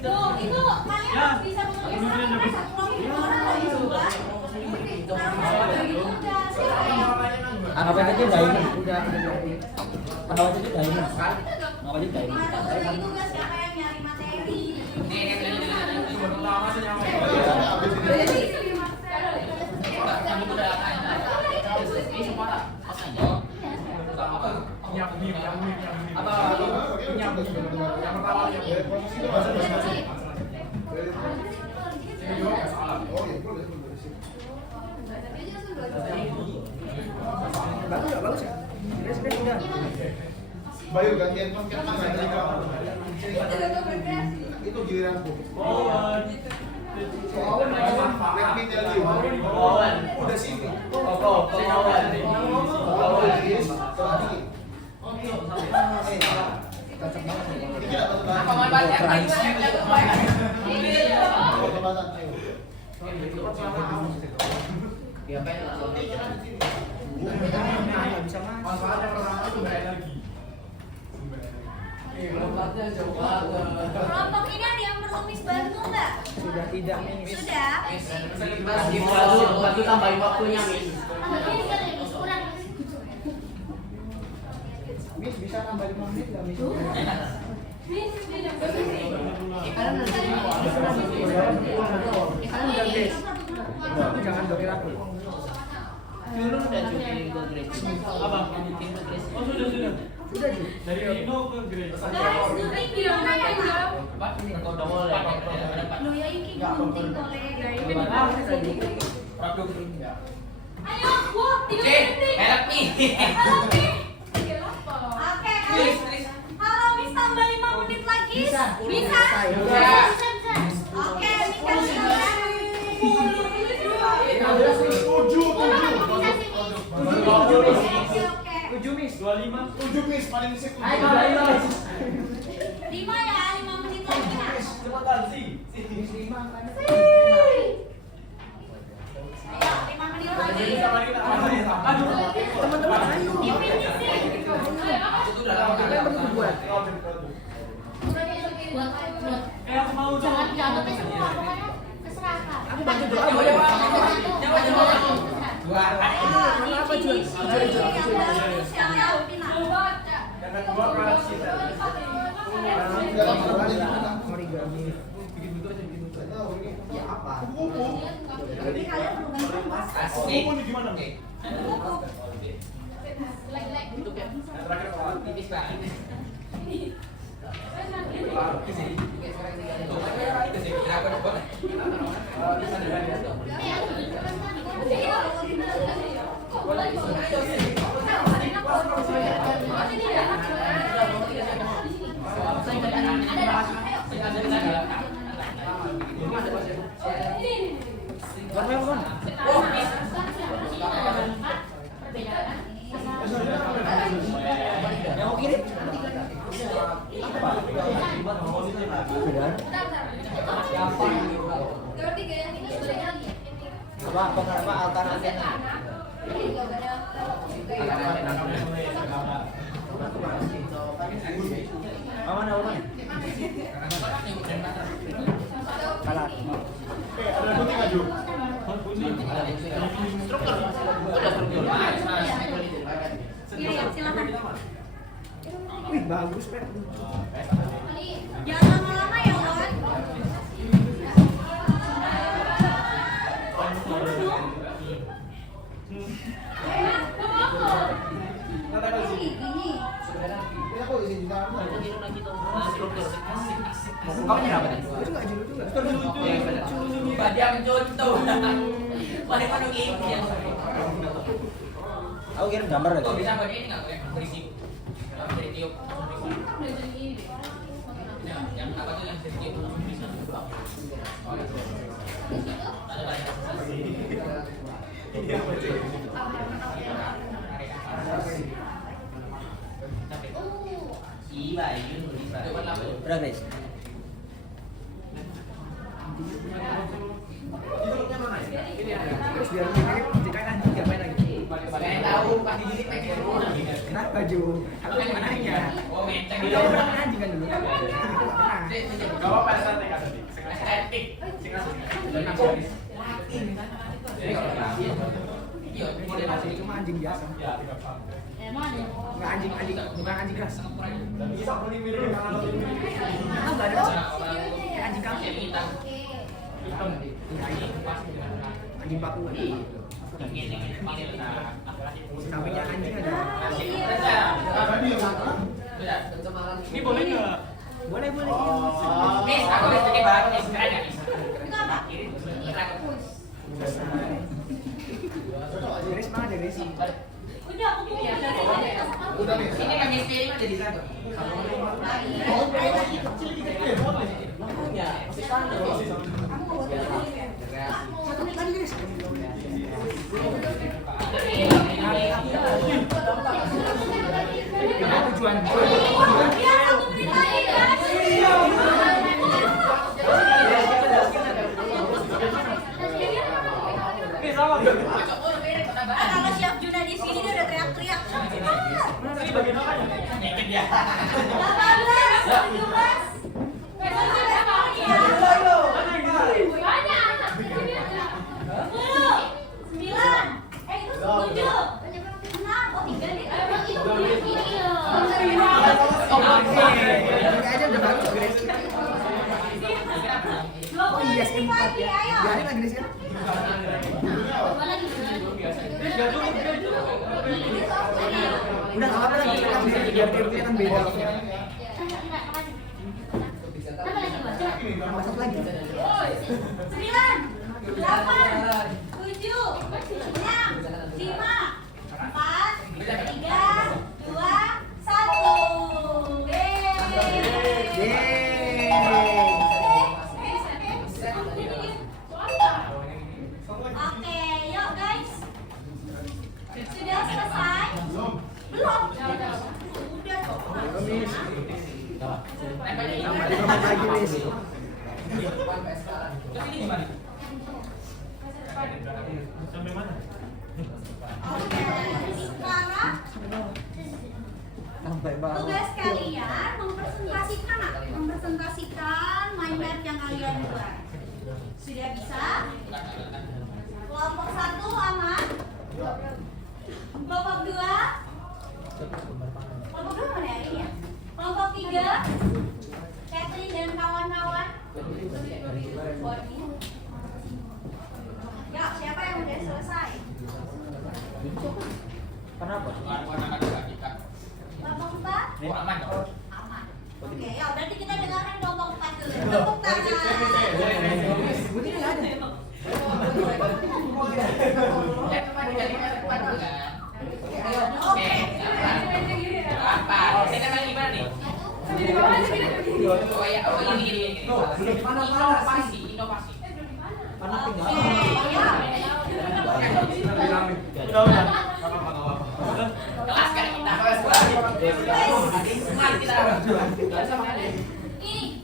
Tuh, itu kalian harus bisa menulis satu orang lagi juga. Anggap aja dia enggak ini. Udah. Anggap aja dia enggak ini. Anggap aja dia ini. Jadi tugas siapa yang nyari materi. Yang itu udah Ini semua tak? Pas aja. Apa? Nyam. Apa? Yang pertama Bagus ya? Beres udah. Bayu gantian itu giliranku. Let me tell you. Udah sini. Apa mau baca? Nggak bisa masuk. Masalahnya pertama itu nggak energi. Kelompok ini ada yang perlu Miss bantu nggak? Sudah tidak nih. Sudah. Bantu tambahin waktunya, Miss. Miss bisa nambah 5 menit nggak Miss? Kalian udah guys. Jangan doril aku. Dulu udah cuci ke Grace. Apa? Cuci ke Grace. Oh sudah. Sudah Ju. Dari Rino ke Grace. Guys, gunting di mana ya? Apa? Atau udah boleh? Lo ya ini gunting boleh. Ayo, wah, tiga gunting. Help me. Oke, kalau Miss tambah 5 menit lagi, bisa? Bisa. Oke, Miss kasih ya. 7 Miss. 25. 7 Miss paling sip. 5 ya, 5 menit lagi ya. Cepetan sih. Miss 5 kan. Ayo, 5 menit lagi. Aduh. Teman-teman ayo. Itu udah lama kan? Kalian perlu buat. Aku mau Jangan tapi semua pokoknya terserah Kak. Aku bantu doa. Ayo, Apa Ju? Karena gua kelas kita. Origami. Jadi kalian perlu bantu Mas. Asik. Mau gimana? Oke. Terakhir kalau Tipis banget. Yang mau kirim? Apa alternatifnya? Mana? Kalah. Ada gunting nggak Ju? Struktur. Udah struktur. Iya, silakan. Wih, bagus, Pet. Jangan lama-lama ya, Wan. Aku izin juga. Kamu nyerah apa nih? Itu nggak julu juga. Padang contoh. Mana gitu yang Aku kirim gambar lagi. Kok bisa pakai ini nggak? Berisi. Dari tiup. Yang apa tuh yang dari tiup? Iya, Udah guys. Terus biar mirip jika nanti diapain lagi? Pengen tahu pas dijilik pengen. Kenapa Ju? Aku cuma nanya. Oh, menceng Kita dulu. pernah anjing kan dulu. Pernah. Gak apa-apa santai kan tadi. Estetik. Cuma anjing biasa. Emang ada. Nggak anjing, bukan anjing keras. Bisa paling mirip karena lebih mirip. Aku nggak ada. Kayak anjing kampung. Hitam. Anjing Papua. Sampingnya anjing ada. Ini boleh nggak? Boleh. Miss, aku udah bikin bahan nih, sekarang ya. Dari semangat dari sih. Udah, aku mau Udah nih. Ini lagi piring ada di sana. Tujuan. Ya, 1 menit lagi guys. Kalau Chef Juna di sini dia udah teriak-teriak. Ini bagian apanya? Nyikin dia. 18, 17. Besok ada sekali ya. 10, 9. Itu 7. 6. Oh, 3 nih. Emang itu ini loh. Ini aja udah bagus Grace. 20 detik lagi, ayo. Biarin lah Grace ya. Udah nggak apa-apa lagi kita bisa biar tiap kan beda. Tambah satu lagi. 9, 8, 7, 6, 5, 4, 3, 2, 1. Oke, yuk guys. Sudah selesai? Belum. Udah dong. Tambah lagi Grace. Sampai mana? Oke, sekarang Sampai bawah. tugas kalian mempresentasikan mind map yang kalian buat. Sudah bisa? Kelompok 1 aman? Kelompok 2? Kelompok 2 mana ini ya? Kelompok 3? Catherine dan kawan-kawan? Ya, siapa yang udah selesai? Kenapa? Kelompok 4? Aman dong. Aman. Oke, ya berarti kita dengarkan kelompok 4 dulu. Tepuk tangan. Budi nggak ada. Oke. Apa? Kita main gimana nih? Oh ya, ini. Inovasi. Mana tinggal? Oke, ya. Udah. Kelas kan kita. Semangat kita. Ini.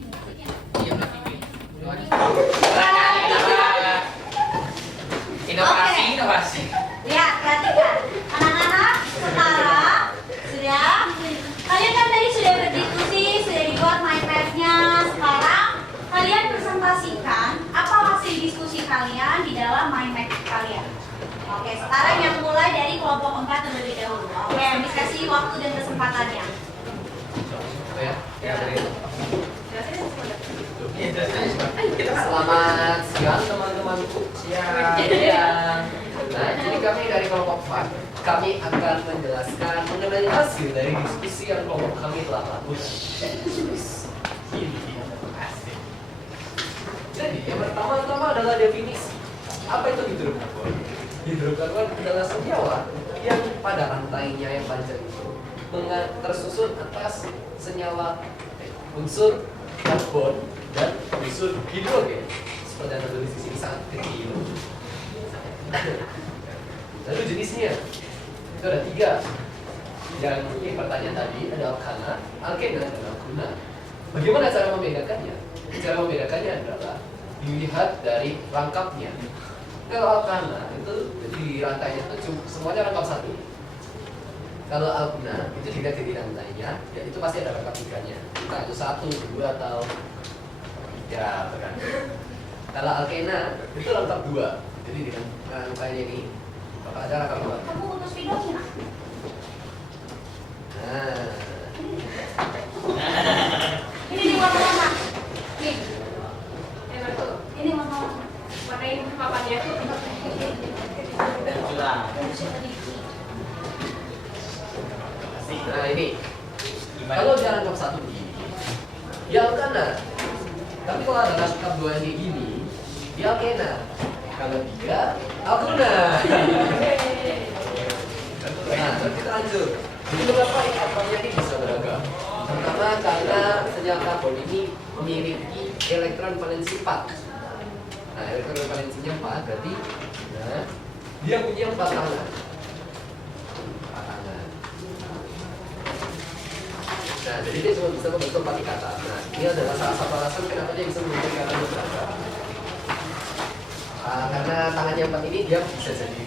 Inovasi. Ya, perhatikan. Anak-anak, sekarang sudah. Kalian kan tadi sudah berdiskusi, sudah dibuat mind map-nya. Sekarang kalian presentasikan apa hasil diskusi kalian di dalam mind map kalian. Oke, sekarang yang mulai dari kelompok 4 terlebih dahulu. Oke, Miss kasih waktu dan kesempatannya. Selamat siang teman-temanku. Siang. Nah, jadi kami dari kelompok 4, kami akan menjelaskan mengenai hasil dari diskusi yang kelompok kami telah lakukan. Jadi yang pertama-tama adalah definisi. Apa itu hidrokarbon? Hidrokarbon adalah senyawa yang pada rantainya yang panjang itu tersusun atas senyawa unsur karbon dan unsur hidrogen. Seperti yang tertulis di sini sangat kecil. Lalu jenisnya itu ada 3. Yang ini pertanyaan tadi ada alkana, alkena, dan alkuna. Bagaimana cara membedakannya? Cara membedakannya adalah dilihat dari rangkapnya. Kalau alkana itu di rantainya itu semuanya rangkap 1. Kalau alkuna itu dilihat dari rantainya, ya itu pasti ada rangkap 3-nya. Entah itu 1, 2 atau 3 kan. Kalau alkena itu rangkap 2. Jadi di rangkainya ini maka ada rangkap 2. Kamu utus videonya. Nah, Ini di warna-warna. Nih. Ini warna-warna. Warnain papannya. Nah ini, kalau jalan bab 1 begini, dia alkana. Tapi kalau ada kasus bab 2 kayak gini, dia alkena. Kalau 3, alkuna. Nah, kita lanjut. Jadi kenapa ikat ini bisa beragam? Pertama karena senyawa karbon ini memiliki elektron valensi 4. Nah, elektron valensinya 4 berarti nah, dia punya 4 tangan. Nah, jadi dia cuma bisa membentuk 4 ikatan. Nah, ini adalah salah satu alasan kenapa dia bisa membentuk ikatan beragam. Karena tangannya 4 ini dia bisa jadi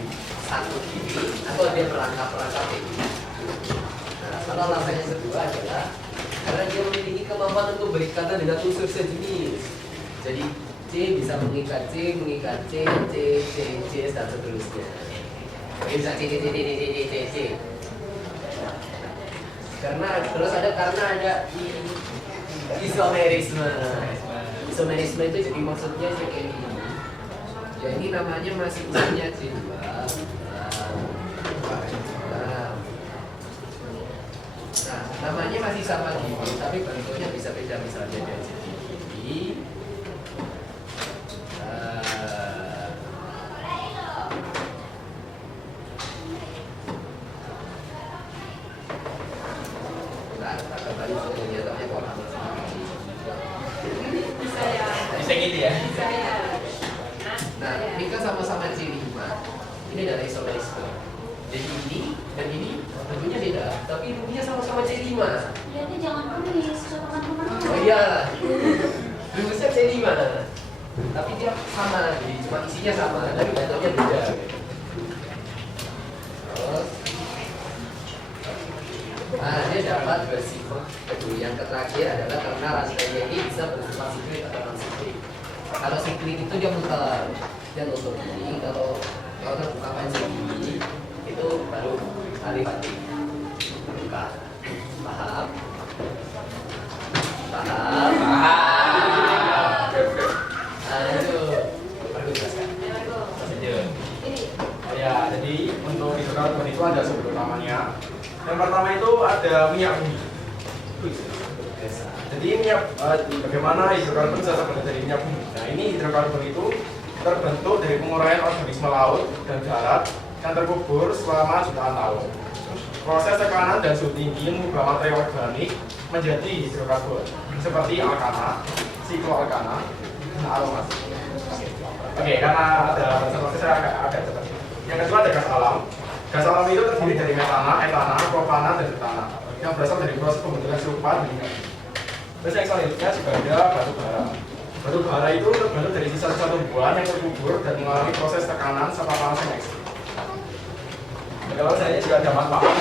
satu ini atau dia perangkap ini. Nah, salah alasannya kedua adalah karena dia memiliki kemampuan untuk berikatan dengan unsur sejenis. Jadi C bisa mengikat C, C, dan seterusnya. Dia bisa C. Karena ada isomerisme. Isomerisme itu jadi maksudnya kayak ini. Ya ini namanya masih punya C2. Nah, namanya masih sama gini, tapi bentuknya bisa beda, misalnya dia jadi gini. Bisa gitu ya? Nah, ini kan sama-sama C5. Ini adalah isomerisme. Jadi ini dan ini bentuknya beda, tapi bentuknya sama-sama C5. Jadi jangan tulis, contohkan teman-teman. Oh iya, rumusnya C5. Tapi dia sama, jadi cuma isinya sama, tapi bentuknya beda. Terus, nah dia dapat bersifat kedua. Yang terakhir adalah karena rantainya ini bisa bersifat siklik atau non siklik. Kalau siklik itu dia muter, dia nutup ini. Kalau terbuka panjang ini, itu baru alih-alih buka. Paham? Ya, jadi untuk hidrokarbon itu ada sumber utamanya. Yang pertama itu ada minyak bumi. Jadi minyak, bagaimana hidrokarbon bisa terbentuk dari minyak bumi? Nah, ini hidrokarbon itu terbentuk dari penguraian organisme laut dan darat yang terkubur selama jutaan tahun. Proses tekanan dan suhu tinggi mengubah materi organik menjadi hidrokarbon seperti alkana, sikloalkana, dan aromasi. Oke, karena ada proses agak cepat. Yang kedua ada gas alam. Gas alam itu terdiri dari metana, etana, propana, dan butana yang berasal dari proses pembentukan sulfat dan minyak. Terus yang selanjutnya juga ada batu bara. Batu bara itu terbentuk dari sisa-sisa tumbuhan yang terkubur dan mengalami proses tekanan serta panas yang ekstrim. Kalau saya juga ada manfaat.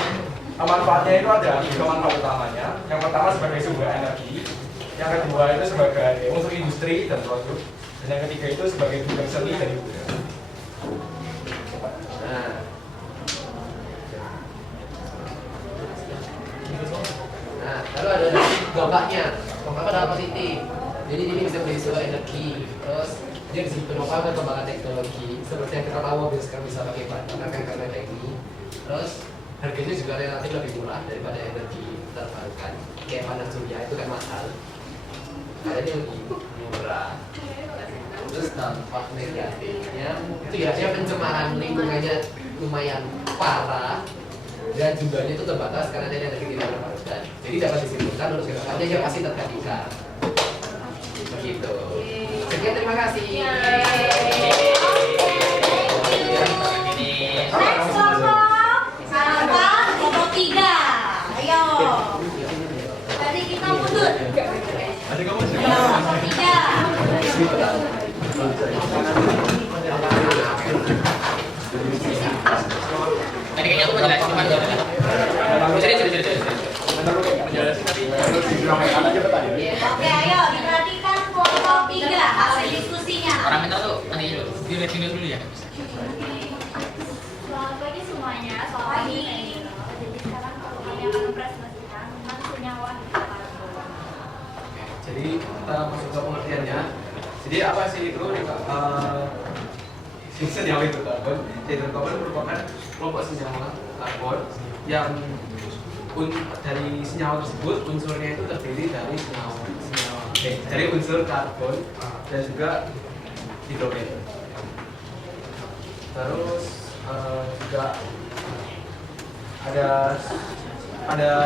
Manfaatnya itu ada 3 manfaat utamanya. Yang pertama sebagai sumber energi, yang kedua itu sebagai unsur industri dan produk, dan yang ketiga itu sebagai bidang seni dan budaya. Nah, lalu ada dampaknya. Dampaknya adalah positif. Jadi ini bisa menghasilkan energi. Terus dia bisa bernopang perkembangan teknologi. Seperti yang kita tahu mobil sekarang bisa pakai baterai karena teknik. Terus harganya juga relatif lebih murah daripada energi terbarukan. Kayak panas surya itu kan mahal. Karena ini lebih murah. Terus dampak negatifnya itu ya dia pencemaran lingkungannya lumayan parah. Dan jumlahnya itu terbatas karena dia energi tidak terbarukan. Jadi dapat disimpulkan untuk kedepannya dia pasti tergantikan. Begitu. Sekian, terima kasih. Next kelompok apa? Kelompok 3. Ayo. Tadi kita mundur. Kelompok 3. Tadi kayaknya aku menjelaskan cuma Oke, ayo diperhatikan kelompok 3 hasil diskusinya. orang pintar tuh nanti dulu, di-review dulu ya. Selamat pagi semuanya, selamat pagi. Jadi sekarang kami akan mempresentasikan tentang senyawa hidrokarbon. Jadi kita masuk ke pengertiannya. Jadi apa sih itu? Senyawa hidrokarbon? Hidrokarbon merupakan kelompok senyawa karbon yang dari senyawa tersebut unsurnya itu terdiri dari dari unsur karbon dan juga hidrogen. Terus juga ada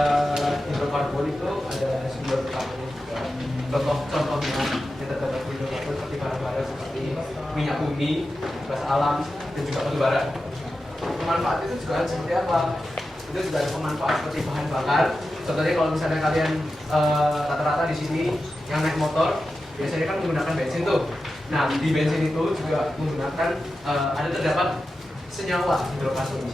hidrokarbon itu ada sumber utamanya juga. Contohnya yang terdapat hidrokarbon seperti bara-bara seperti minyak bumi, gas alam, dan juga batu bara. Pemanfaat itu juga seperti apa? Itu juga ada pemanfaat seperti bahan bakar. Contohnya kalau misalnya kalian rata-rata di sini yang naik motor biasanya kan menggunakan bensin tuh. Nah di bensin itu juga menggunakan terdapat senyawa hidrokarbon.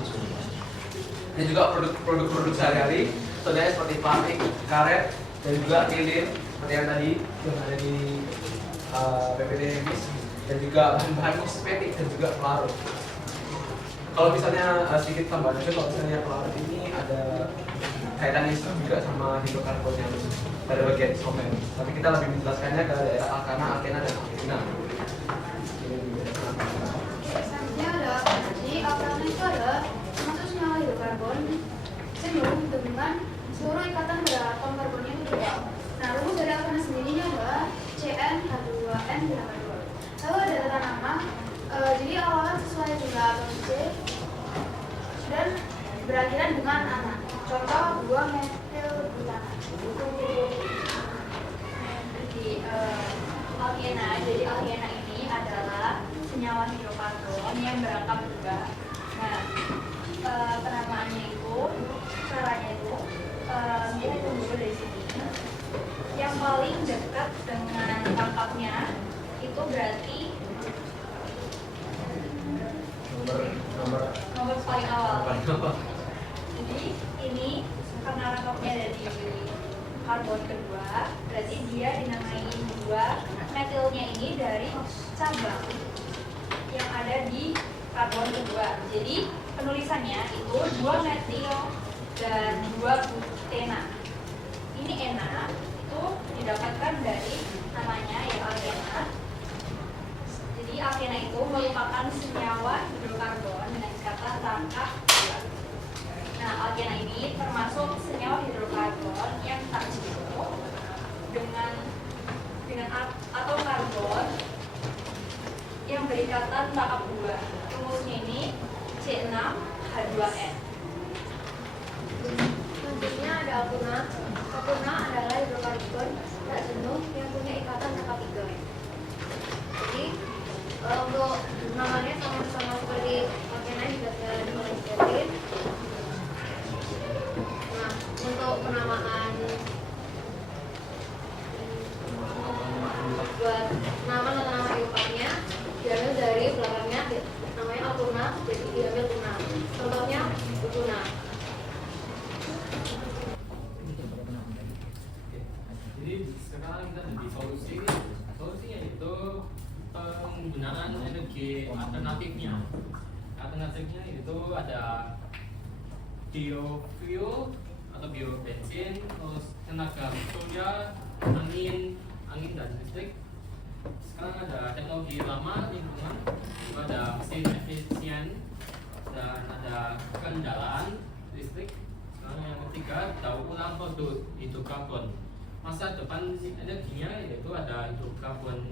Dan juga produk-produk sehari-hari, contohnya seperti plastik, karet, dan juga lilin seperti yang tadi yang ada di PPT Hemis, dan juga bahan-bahan kosmetik dan juga pelarut. Kalau misalnya sedikit tambahan aja, kalau misalnya pelarut ini ada kaitannya juga sama hidrokarbon yang pada bagian somen. Tapi kita lebih menjelaskannya ke daerah alkana, alkena, dan alkena. Selanjutnya ada jadi alkana itu adalah termasuk senyawa hidrokarbon jenuh dengan seluruh ikatan pada atom karbonnya itu dua. Nah, rumus dari alkana sendirinya adalah CnH2n ditambah 2. Lalu ada tata nama, jadi awalan sesuai jumlah atom C dan berakhiran dengan ana. Contoh 2 metil butana. Alkena, jadi alkena ini adalah senyawa hidrokarbon yang berangkat juga. Nah, penamaannya itu, caranya itu, kita hitung dulu dari sini. Yang paling dekat dengan pangkatnya itu berarti nomor paling awal. Jadi ini karena rangkapnya dari karbon kedua, berarti dia dinamai 2 metilnya ini dari cabang yang ada di karbon kedua. Jadi penulisannya itu 2 metil dan 2 butena. Ini ena itu didapatkan dari namanya ya alkena. Jadi alkena itu merupakan senyawa hidrokarbon dengan ikatan rangka 2. Nah, alkena ini termasuk senyawa hidrokarbon yang tak jenuh dengan atom karbon yang berikatan tahap 2. Rumusnya ini C6H2n. Selanjutnya ada alkuna. Alkuna adalah hidrokarbon tak jenuh yang punya ikatan tahap 3. Jadi untuk namanya sama-sama seperti alkena juga dimulai. Nah, untuk penamaan buat nama hidupnya diambil dari belakangnya namanya alkuna, jadi diambil tuna. Contohnya tuna. Jadi sekarang kita ada di solusinya itu penggunaan energi alternatifnya. Alternatifnya itu ada biofuel atau biobensin, terus tenaga surya, angin dan listrik. Sekarang ada teknologi lama lingkungan, ada mesin efisien dan ada kendaraan listrik. Sekarang yang ketiga daur ulang produk hidrokarbon. Masa depan energinya yaitu ada hidrokarbon.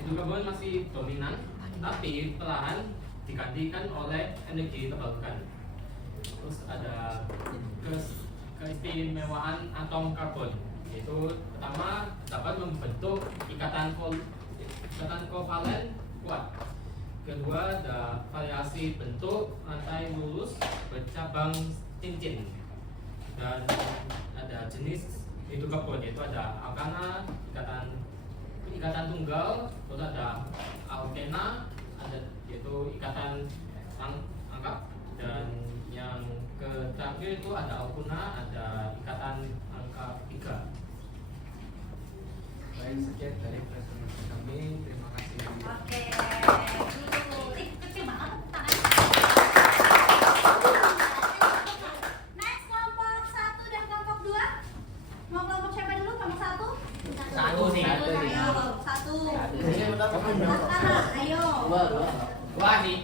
Hidrokarbon masih dominan, tapi perlahan digantikan oleh energi terbarukan. Terus ada keistimewaan atom karbon, yaitu pertama dapat membentuk ikatan kovalen kuat. Kedua ada variasi bentuk rantai lurus bercabang cincin. Dan ada jenis hidrokarbon, yaitu ada alkana, ikatan tunggal, terus ada alkena, ada yaitu ikatan angka, dan yang terakhir itu ada alkuna, ada ikatan angka 3. Baik, sekian dari presentasi kami. Terima kasih. Oke. Kecil banget tangannya. Next kelompok 1 dan kelompok 2. Mau kelompok siapa dulu? Kelompok 1? Satu nih. Ayo, 1. Ayo. Dua nih.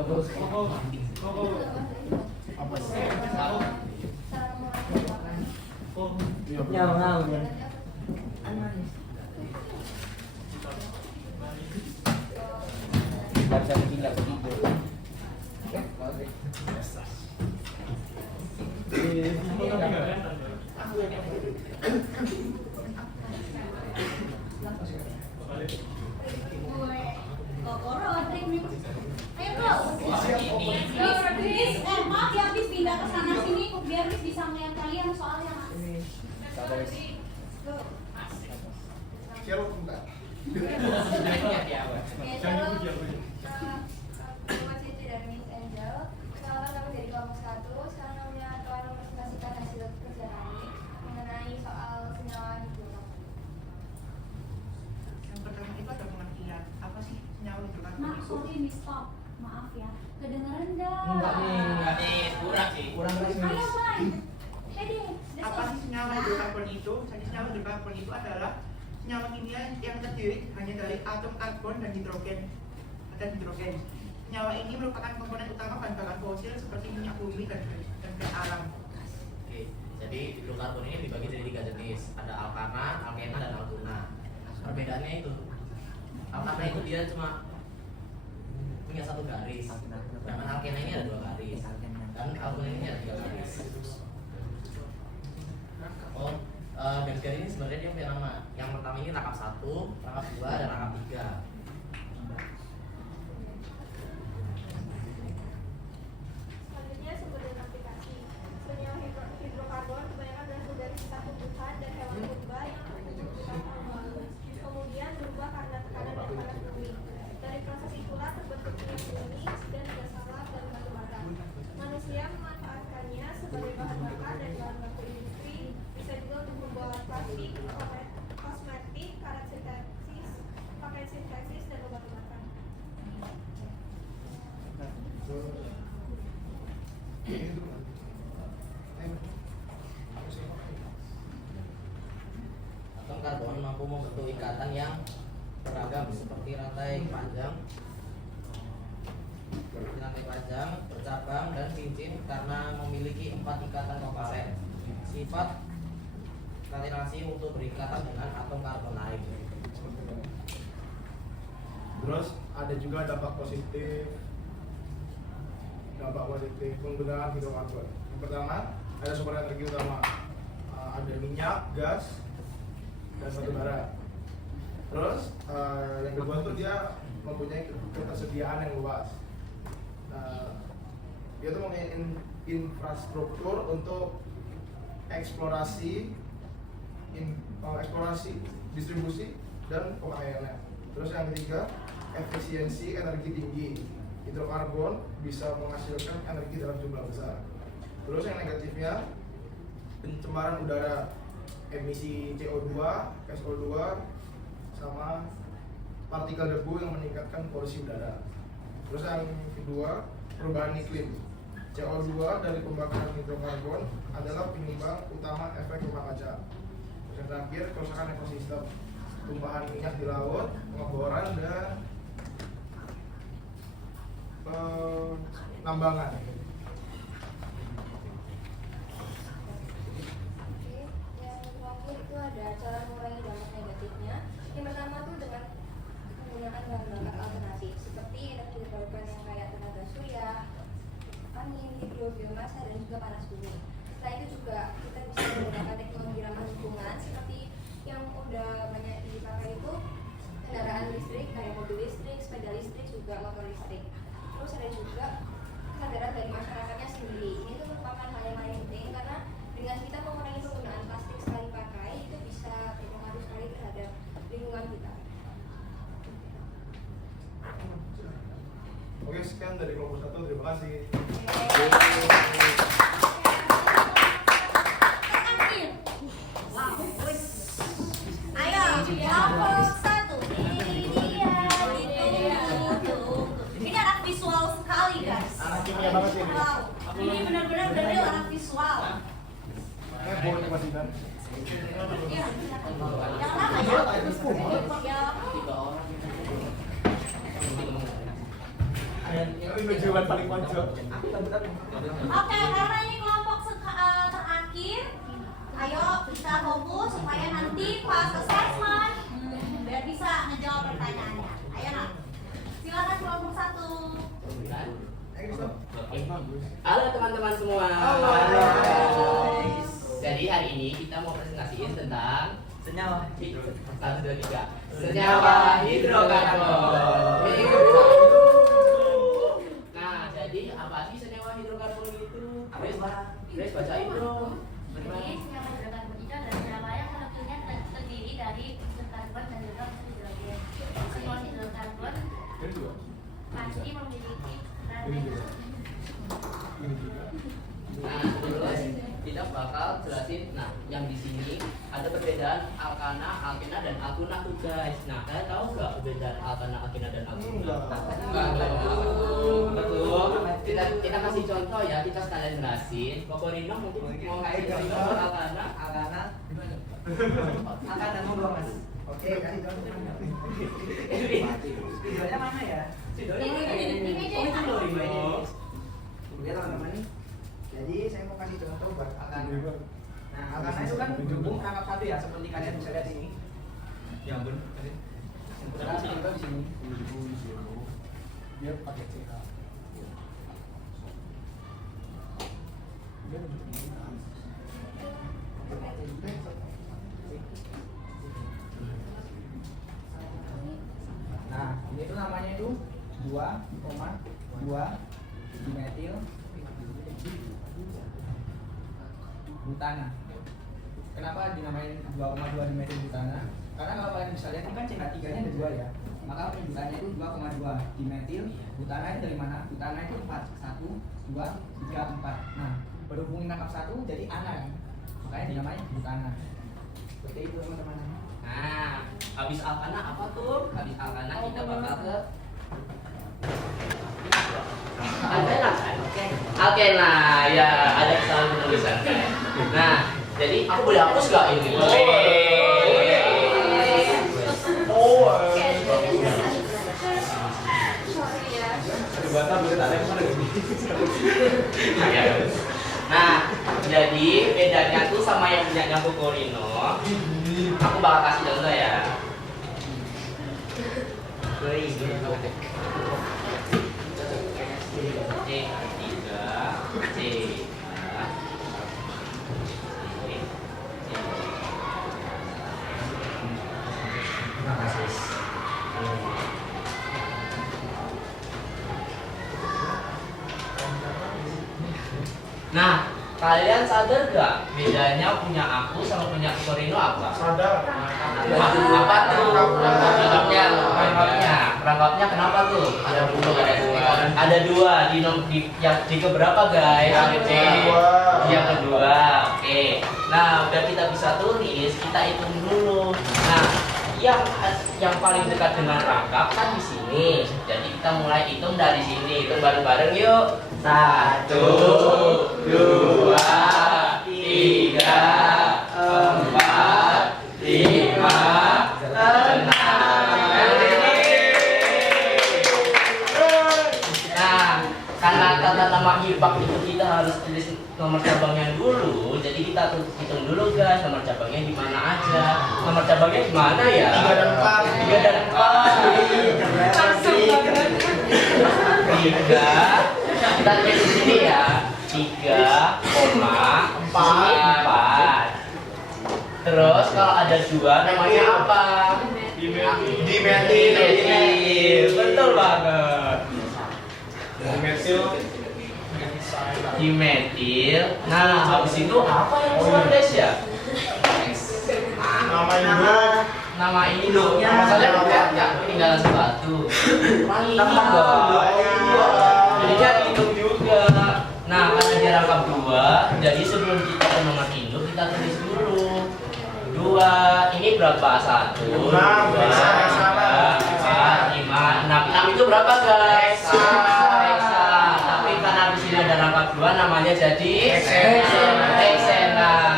Apa sih? Iya, Nyawa ya. Nggak bisa pindah ke tidur. Ayo bro. Maaf ya, bis pindah ke sana sini biar bis bisa melihat kalian soalnya mas. Siapa bentar? Nama Cici dan Miss Angel. Sekarang kami dari kelompok 1. Sekarang kami akan mempresentasikan hasil kerja kami mengenai soal senyawa hidrokarbon. Yang pertama itu ada pengertian apa sih senyawa hidrokarbon Mak, itu? sorry nih stop. Maaf ya. Kedengeran Enggak nih. dah. Kurang sih. Kurang Ayo resmi. Mai. Deh. Apa sih senyawa hidrokarbon itu? Jadi senyawa hidrokarbon itu adalah senyawa kimia yang terdiri hanya dari atom karbon dan hidrogen. Senyawa ini merupakan komponen utama bahan bakar fosil seperti minyak bumi dan gas alam. Oke, jadi hidrokarbon ini dibagi jadi 3 jenis. Ada alkana, alkena, dan alkuna. Perbedaannya itu, alkana itu dia cuma punya 1 garis, sedangkan alkena ini ada 2 garis, dan alkuna ini ada 3 garis. Oh, garis-garis ini sebenarnya dia punya nama. Yang pertama ini rangkap 1, rangkap 2, dan rangkap 3. Selanjutnya sumber dan aplikasi. Senyawa hidrokarbon kebanyakan berasal dari sisa tumbuhan dan hewan purba yang membutuhkan pembangunan. Kemudian berubah karena tekanan dan panas bumi. Dari proses itulah terbentuk minyak bumi dan gas alam dan batu bara. Manusia memanfaatkannya sebagai bahan bakar dan bahan baku industri. Bisa juga untuk membuat plastik, kosmetik, karet sintesis, pakaian sintesis, dan obat-obatan. Atom karbon mampu membentuk ikatan yang beragam seperti rantai panjang, bercabang, dan cincin karena memiliki 4 ikatan kovalen. Sifat katenasi untuk berikatan dengan atom karbon lain. Terus ada juga dampak positif penggunaan hidrokarbon. Yang pertama ada sumber energi utama, ada minyak, gas, dan batu bara. Terus yang kedua tuh dia mempunyai ketersediaan yang luas. Dia tuh mempunyai infrastruktur untuk eksplorasi, distribusi, dan pemakaiannya. Terus yang ketiga, efisiensi energi tinggi. Hidrokarbon bisa menghasilkan energi dalam jumlah besar. Terus yang negatifnya, pencemaran udara, emisi CO2, SO2, sama partikel debu yang meningkatkan polusi udara. Terus yang kedua, perubahan iklim. CO2 dari pembakaran hidrokarbon adalah penyumbang utama efek rumah kaca. Terus yang terakhir, kerusakan ekosistem, tumpahan minyak di laut, pengeboran, dan penambangan. Yang terakhir itu ada cara mengurangi dampak negatifnya. Yang pertama tuh dengan menggunakan bahan bakar alternatif seperti energi terbarukan yang kayak tenaga surya, angin, hidro, biomasa, dan juga panas bumi. Setelah itu juga kita bisa menggunakan teknologi ramah lingkungan seperti yang udah banyak dipakai itu kendaraan listrik kayak mobil listrik, sepeda listrik, juga motor listrik. Terus ada juga kesadaran dari masyarakatnya sendiri. Ini tuh merupakan hal yang paling penting karena dengan kita mengurangi penggunaan plastik sekali pakai itu bisa berpengaruh sekali terhadap lingkungan kita. Oke, sekian dari kelompok 1, terima kasih. Ayo, kelompok 1. Ini dia, ditunggu. Ini anak visual sekali guys. Anak kimia banget ini. Wow, ini benar-benar dari anak visual. Boleh Mas Idan. Iya. Yang lama ya. Ya. Ada tujuan paling pojok. Oke, karena ini kelompok terakhir, ayo kita fokus supaya nanti pas assessment biar bisa ngejawab pertanyaannya. Ayo nak, silakan kelompok 1. Halo teman-teman semua. Jadi hari ini kita mau presentasiin tentang senyawa. 1, 2, 3. Senyawa hidrokarbon. Nah, jadi apa sih senyawa hidrokarbon itu? Grace bacain dong. Jadi senyawa hidrokarbon itu adalah senyawa yang molekilnya terdiri dari unsur karbon dan juga unsur hidrogen. Semua hidrokarbon pasti memiliki radioaktivitas. Nah, terus kita bakal jelasin. Nah, yang di sini ada perbedaan alkana, alkena, dan alkuna tuh guys. Nah, kalian tahu nggak perbedaan alkana, alkena, dan alkuna? Betul. Kita kasih contoh ya. Kita sekalian jelasin. Kokorino mungkin mau kasih contoh alkana. Alkana monggo Mas. Oke, kasih contoh. Videonya mana ya? Kemudian teman-teman nih, jadi saya mau kasih contoh buat alkana. Nah, alkana itu kan berhubung rangkap satu ya, seperti kalian bisa lihat ini. Ya ampun. Sekarang contoh di sini. Dia pakai CH. Nah, ini tuh namanya itu 2,2 dimetil butana. Kenapa dinamain 2,2 dimetil butana? Karena kalau kalian bisa lihat ini kan CH3 nya ada 2 ya. Maka penyebutannya itu 2,2 dimetil butana. Itu dari mana? Butana itu 4, 1, 2, 3, 4. Nah, berhubung rangkap 1 jadi ana kan? Makanya dinamain butana. Seperti itu teman-teman. Nah, habis alkana apa tuh? Habis alkana kita bakal ke alkena kan? Alkena, ya ada kesalahan penulisan kan? Nah, jadi aku boleh hapus gak ini? Nah, jadi bedanya tuh sama yang punya Kokorino. Aku bakal kasih contoh ya. Nah, kalian sadar gak bedanya punya aku sama punya Kokorino apa? Sadar. Apa tuh? Perangkapnya kenapa tuh? Ada dua di keberapa guys? Yang kedua. Oke. Nah, udah kita bisa tulis, kita hitung dulu. Nah, yang paling dekat dengan rangkap kan di sini. Jadi kita mulai hitung dari sini. Hitung bareng-bareng yuk. 1, 2, 3, 4, 5, 6, 7. Nah, karena tata nama hibak itu kita harus tulis nomor cabangnya dulu. Jadi kita hitung dulu guys, nomor cabangnya di mana aja. Nomor cabangnya di mana ya? 3 dan 4. 3 dan 4. Kita tulis di sini ya. 3,4. Terus kalau ada 2 namanya apa? Dimetil. Betul banget. Dimetil. Nah, habis itu apa yang keluar guys ya? Nama induknya. Masalahnya enggak tinggal satu. Ini dong. Jadi dia hitung juga. Nah, karena dia rangkap 2, jadi sebelum kita ke nomor induk kita tulis dulu. 2, ini berapa? 1, 2, 3, 4, 5, 6 itu berapa guys? Tapi karena di sini ada rangkap 2 namanya jadi heksena.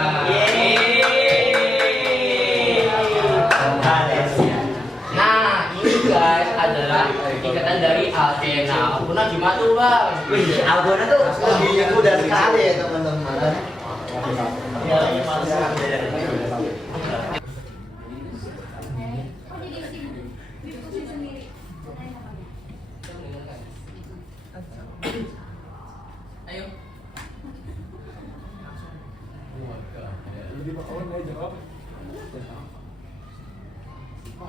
Nah, ini guys adalah ikatan dari alkena. Alkena gimana tuh bang? Wih, Algona tuh lebih mudah sekali ya teman-teman. Ayo. Jadi bakalan saya jawab.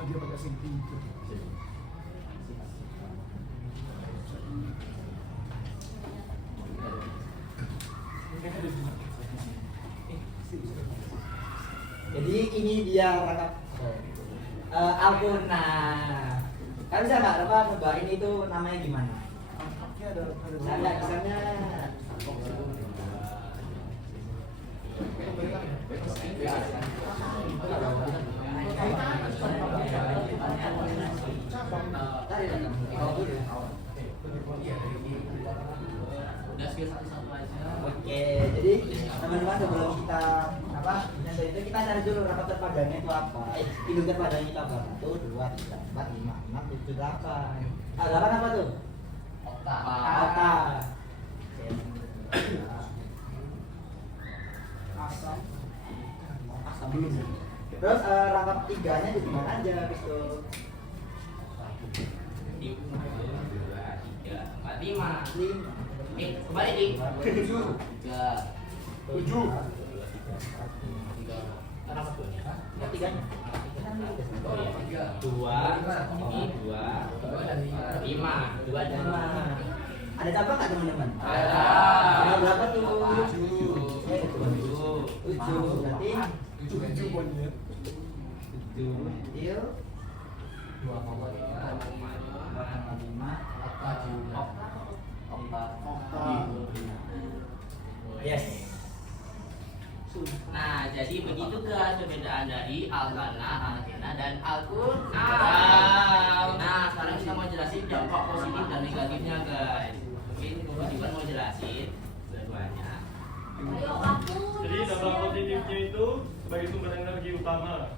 Dia pakai sinti itu. Jadi ini dia rangkap Algona. Kalian bisa nggak apa nebain itu namanya gimana? Ada kesannya. Udah skill satu-satu aja. Oke, jadi teman-teman sebelum kita nyampe itu kita cari dulu rapat terpadanya itu apa? Induk terpadanya itu apa? 1, 2, 3, 4, 5, 6, 7, 8. 8 apa tuh? Okta. Okta. Asam belum. Terus rangkap tiganya di mana aja gitu? 1, 2, 3, 4, 5. Kembali di 7. 7. Kenapa tuh? Tiga. 2, ini 2, 5, 2 dan 5. Ada cabang nggak teman-teman? Ada. Ada berapa tuh? 7. 7. Berarti 7 poinnya. 7. Deal. 2,5. Yes. Nah, jadi begitu guys perbedaan dari alkana, alkena, dan alkuna. Nah, sekarang kita mau jelasin dampak positif dan negatifnya guys. Mungkin Iwan mau jelasin dua-duanya. Jadi dampak positifnya itu sebagai sumber energi utama,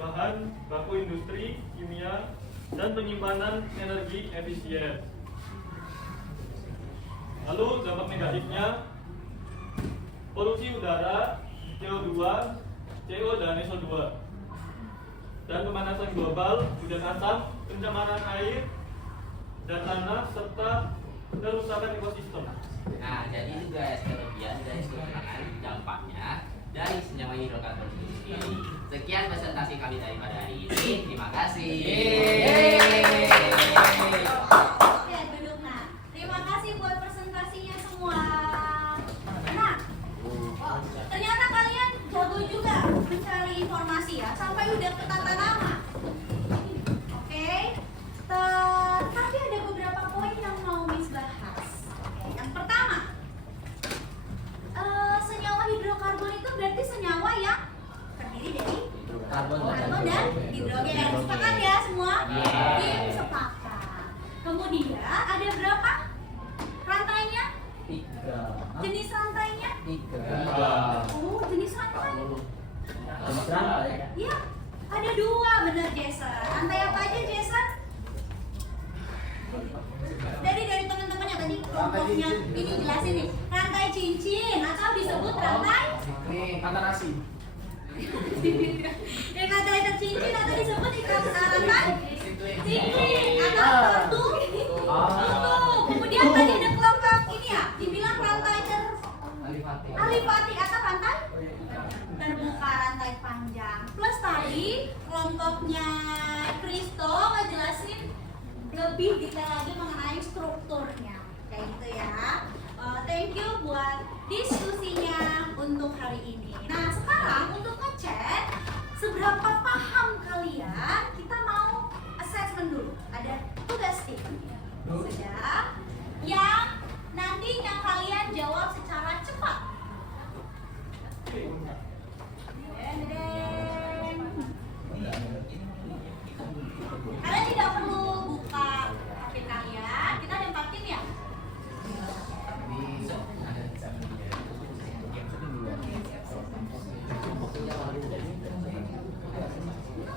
bahan baku industri, kimia, dan penyimpanan energi efisien. Lalu dampak negatifnya polusi udara, CO2, CO dan SO2, dan pemanasan global, hujan asam, pencemaran air dan tanah, serta kerusakan ekosistem. Nah, jadi itu guys kelebihan dari kekurangan dampaknya dari senyawa hidrokarbon itu sendiri. Sekian presentasi kami daripada hari ini. Terima kasih. Oke, duduk nah. Terima kasih buat presentasinya semua. Nah, ternyata kalian jago juga mencari informasi ya, sampai udah ketata nama. Oke, tapi ada beberapa poin yang mau Miss bahas. Oke, yang pertama, senyawa hidrokarbon itu berarti senyawa yang terdiri dari karbon dan hidrogen. Sepakat ya semua? Tim sepakat. Kemudian ada berapa rantainya? 3. Jenis rantainya? 3. Oh, jenis rantai. Jenis rantai? Iya, ada 2, bener Jason. Rantai apa aja Jason? Dari teman-temannya tadi kelompoknya ini jelasin nih. Rantai cincin atau disebut rantai? Kata nasi. Yang rantai tercincin atau disebut rantai? Cincin atau tutup. Kemudian tadi ada kelompok ini ya, dibilang rantai alifati atau rantai terbuka, rantai panjang. Plus tadi kelompoknya Kristo ngejelasin lebih detail lagi mengenai strukturnya, kayak gitu ya. Thank you buat diskusinya untuk hari ini. Nah, sekarang untuk ngecek seberapa paham kalian, kita mau assessment dulu. Ada tugas tim. Sudah. Yang nantinya kalian jawab secara cepat. Kalian tidak perlu buka HP kalian. Kita ada 4 tim ya?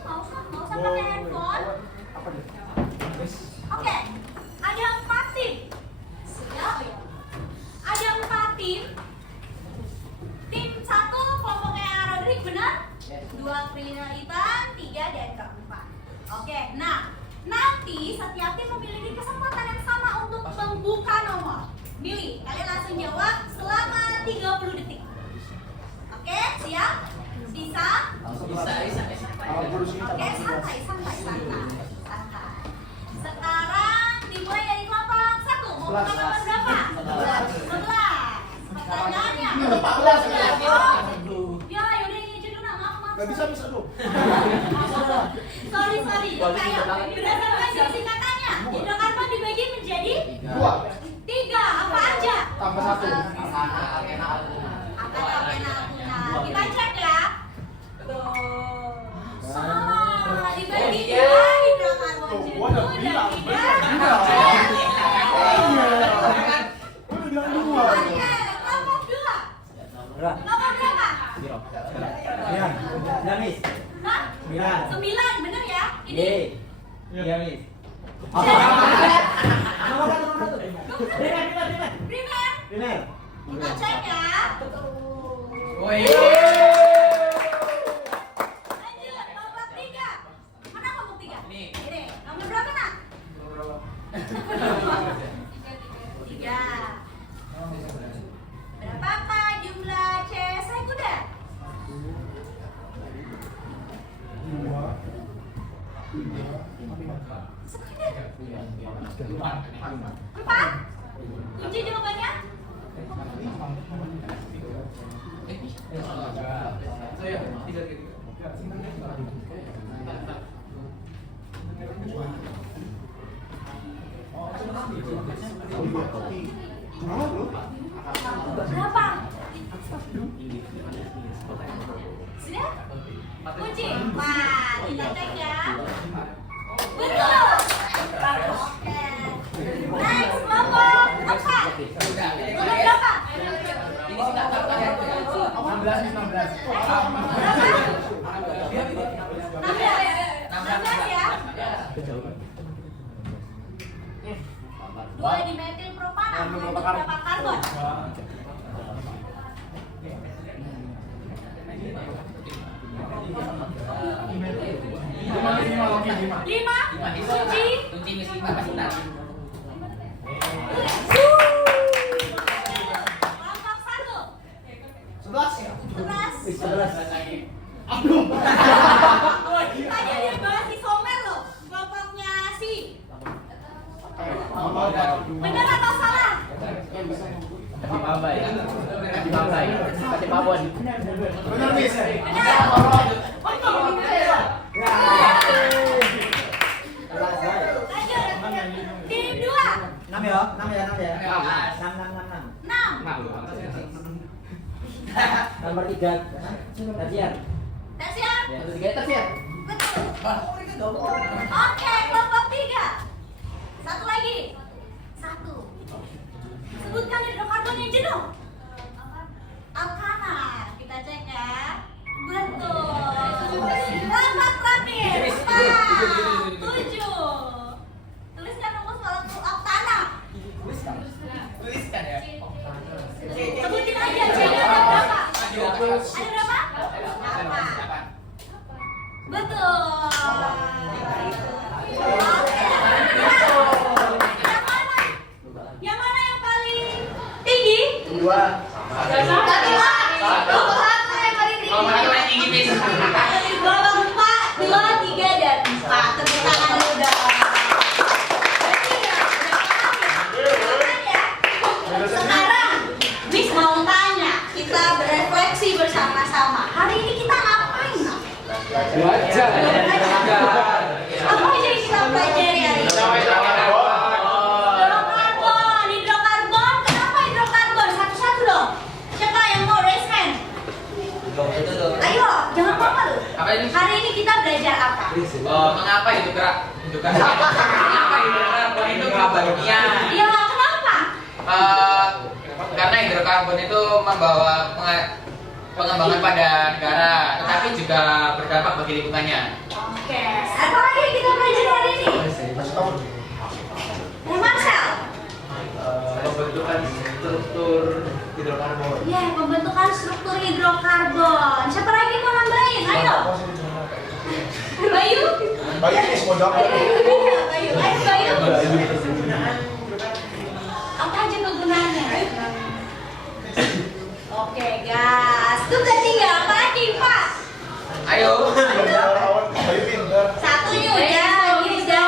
Mau usah pakai handphone. Apa dia? Tapi setiap tim memiliki kesempatan yang sama untuk membuka nomor. Milih, kalian langsung jawab selama 30 detik. Oke, siap? Bisa? Bisa. Oke, santai. Sekarang dimulai dari kelompok 1. Mau buka nomor berapa? 11. Pertanyaannya. Ya, yaudah ini aja dulu, maaf. Gak bisa dong. Sorry. Ayo, berdasarkan singkatannya, hidrokarbon dibagi menjadi 3. Apa aja? Tambah 1. Alkena, alkuna. Kita cek ya. Salah, dibagi 2 hidrokarbon jenuh dan tidak. Oke, kelompok 2. Kelompok berapa? 9 Miss. Hah? 9, bener ya? Ini. Iya Miss. Primer. Kita cek ya. Lanjut, kelompok 3. Mana kelompok 3? Ini. Nomor berapa, Nak? 3. Berapa jumlah C sekunder? 4. Kunci jawabannya? Berapa? Sudah? Kunci 4. Kita cek ya. Betul. Oke. Next, kelompok 4. Nomor berapa? 16 ya? 2 dimetil propan mengandung berapa karbon? 5. Kunci Miss 5 pasti benar. Kelompok 1. 11. Tadi dia bahas isomer loh. Kelompoknya si. Benar atau salah? Bener Miss. Tim 2. 6 ya. 6. Nomor 3. Tersier. Tersier? Ya, 3 tersier. Betul. Oke, kelompok 3. Satu lagi. 1. Sebutkan hidrokarbon yang jenuh. Alkana. Kita cek ya. Betul. Kelompok terakhir. 4. 7. Tuliskan rumus molekul oktana. Tuliskan ya. Sebutin aja C-nya ada berapa? Ada berapa? 8. Betul. Yang mana yang paling tinggi? 2. Satu yang paling tinggi. Nomor yang paling tinggi Miss. Golong 4, 2, 3, dan 4. Tepuk tangan dulu dong. Sekarang Miss mau tanya, kita berefleksi bersama-sama. Hari ini kita ngapain? Belajar. Apa aja yang kita pelajari hari ini? Hidrokarbon. Kenapa hidrokarbon? Satu-satu dong. Siapa yang mau raise hand? Ayo, jangan lupa lu. Apa ini? Hari ini kita belajar apa? Mengapa mengapa hidrokarbon itu bagian? Iya, kenapa? Karena hidrokarbon itu membawa pengembangan pada negara, tetapi juga berdampak bagi lingkungannya. Oke, apa lagi yang kita belajar hari ini? Marcel? Pembentukan struktur hidrokarbon. Ya, pembentukan struktur hidrokarbon. Siapa lagi mau nambahin? Ayo. Bayu? Bayu Miss. mau jawab. Bayu. Apa aja kegunaannya? Oke, gas. Itu udah 3, apa lagi, Pak? Ayo. Bayu pinter. Satunya udah, ini udah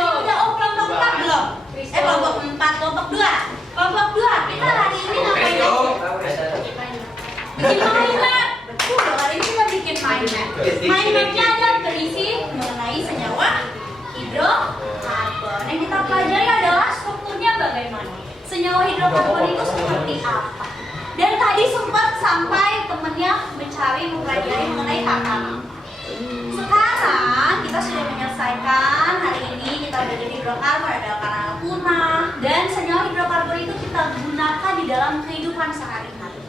kelompok 4 belum? Kelompok 4, kelompok 2. Kelompok 2, kita hari ini ngapain aja? Bikin mind map. Hari ini kita bikin mind map. Mind mapnya ada berisi mengenai senyawa hidrokarbon. Yang kita pelajari adalah strukturnya bagaimana. Senyawa hidrokarbon itu seperti apa? Dan tadi sempat sampai temennya mempelajari mengenai tata nama. Sekarang kita sudah menyelesaikan hari ini kita belajar hidrokarbon, ada alkana punah, dan senyawa hidrokarbon itu kita gunakan di dalam kehidupan sehari-hari.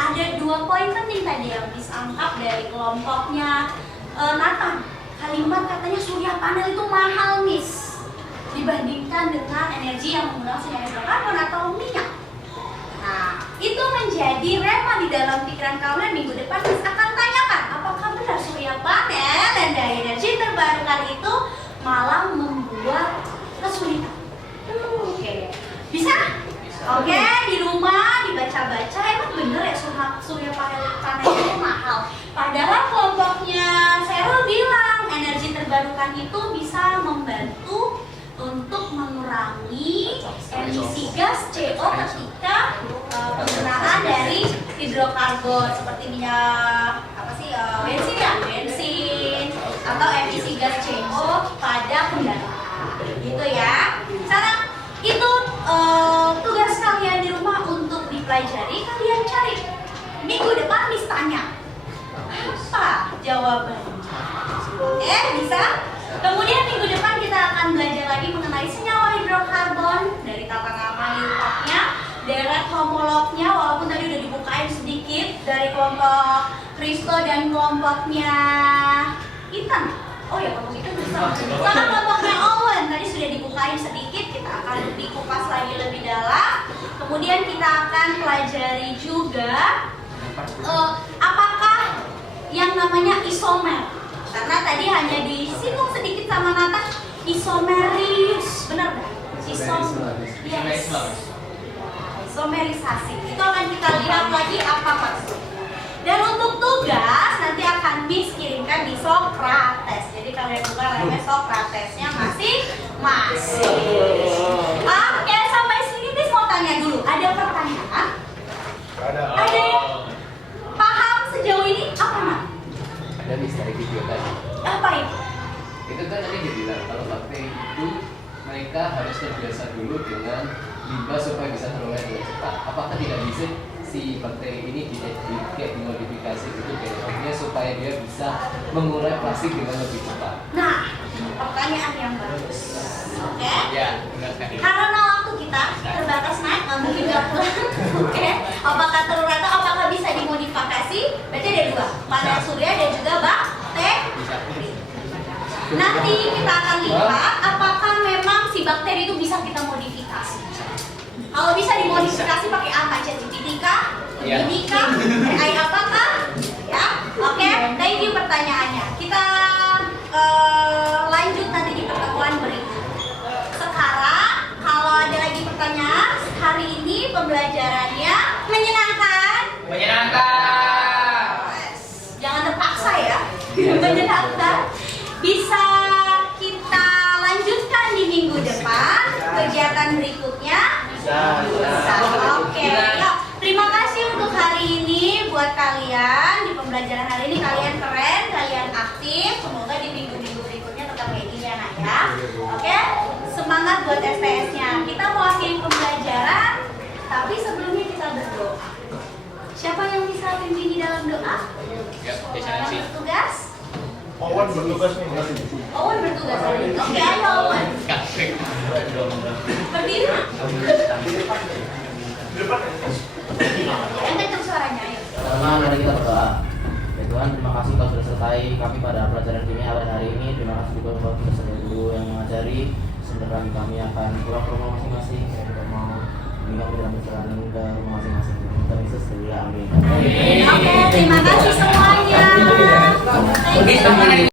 Ada 2 poin penting tadi yang bisa angkat dari kelompoknya Nathan. Kalimat katanya surya panel itu mahal, Miss, dibandingkan dengan energi yang menggunakan senyawa hidrokarbon atau minyak. Nah, itu menjadi rema di dalam pikiran kalian. Minggu depan Miss akan tanyakan, apakah benar surya panel dan daya energi terbarukan itu malah membuat kesulitan? Oke. Bisa? Oke, di rumah dibaca-baca, emang bener ya surya panel itu mahal. Padahal kelompoknya Cheryl bilang energi terbarukan itu bisa membantu untuk mengurangi emisi gas CO ketika penggunaan dari hidrokarbon seperti minyak bensin atau emisi gas CO pada kendaraan, gitu ya. Sekarang itu tugas kalian di rumah untuk dipelajari, kalian cari. Minggu depan Miss tanya apa jawabannya. Oke, bisa? Kemudian minggu depan kita akan belajar lagi mengenai senyawa hidrokarbon dari tata nama nilainya, deret homolognya, walaupun tadi udah dibukain sedikit dari kelompok Kristo dan kelompoknya Ethan. Oh ya, kelompok itu bisa. Sama kelompoknya Owen tadi sudah dibukain sedikit, kita akan dikupas lagi lebih dalam. Kemudian kita akan pelajari juga apakah yang namanya isomer. Karena tadi hanya disinggung sedikit sama Nathan, isomeris, benar nggak? Isomerisasi. Itu akan kita lihat lagi apa maksudnya. Dan untuk tugas nanti akan Miss kirimkan di Sokrates. Jadi kalian buka lemnya Sokratesnya masing-masing. Oke, sampai sini Miss mau tanya dulu. Ada pertanyaan? Ada yang paham sejauh ini apa Mak? Ada Miss dari video tadi. Apa itu? Itu kan tadi dia bilang kalau bakteri itu mereka harus terbiasa dulu dengan limbah supaya bisa terurai dengan cepat. Apakah tidak bisa si bakteri ini dimodifikasi gitu genetiknya supaya dia bisa mengurai plastik dengan lebih cepat? Nah, pertanyaan yang bagus. Oke? Ya, benar sekali. Karena waktu kita terbatas nggak mungkin nggak pulang. Oke? Apakah terurai atau apakah bisa dimodifikasi? Berarti ada 2, panel surya dan juga bakteri. Nanti kita akan lihat apakah memang si bakteri itu bisa kita modifikasi. Kalau bisa dimodifikasi pakai apa? ChatGPT kah? Ini kah? AI apakah? Ya, oke. Thank you pertanyaannya. Kita lanjut nanti di pertemuan berikut. Sekarang kalau ada lagi pertanyaan, hari ini pembelajarannya menyenangkan. Jangan terpaksa ya. Menyenangkan. Bisa kita lanjutkan di minggu depan kegiatan berikutnya. Bisa. Oke. Yuk, terima kasih untuk hari ini buat kalian di pembelajaran hari ini. Kalian keren, kalian aktif. Semoga di minggu-minggu berikutnya tetap kayak gini ya Nak ya. Oke. Semangat buat STS-nya. Kita mau akhiri pembelajaran, tapi sebelumnya kita berdoa. Siapa yang bisa pimpin di dalam doa? Ya, Yang bertugas? Owen bertugas nih. Owen bertugas hari ini. Oke, ayo Owen. Berdiri. Yang kencang suaranya, ayo. Pertama, mari kita berdoa. Ya Tuhan, terima kasih Kau sudah sertai kami pada pelajaran kimia pada hari ini. Terima kasih juga buat beserta guru yang mengajari. Sebentar lagi kami akan pulang ke rumah masing-masing. Saya juga mau meninggalkan dalam perjalanan ke rumah masing-masing. Kita Yesus, amin. Oke, terima kasih semuanya. Thank you.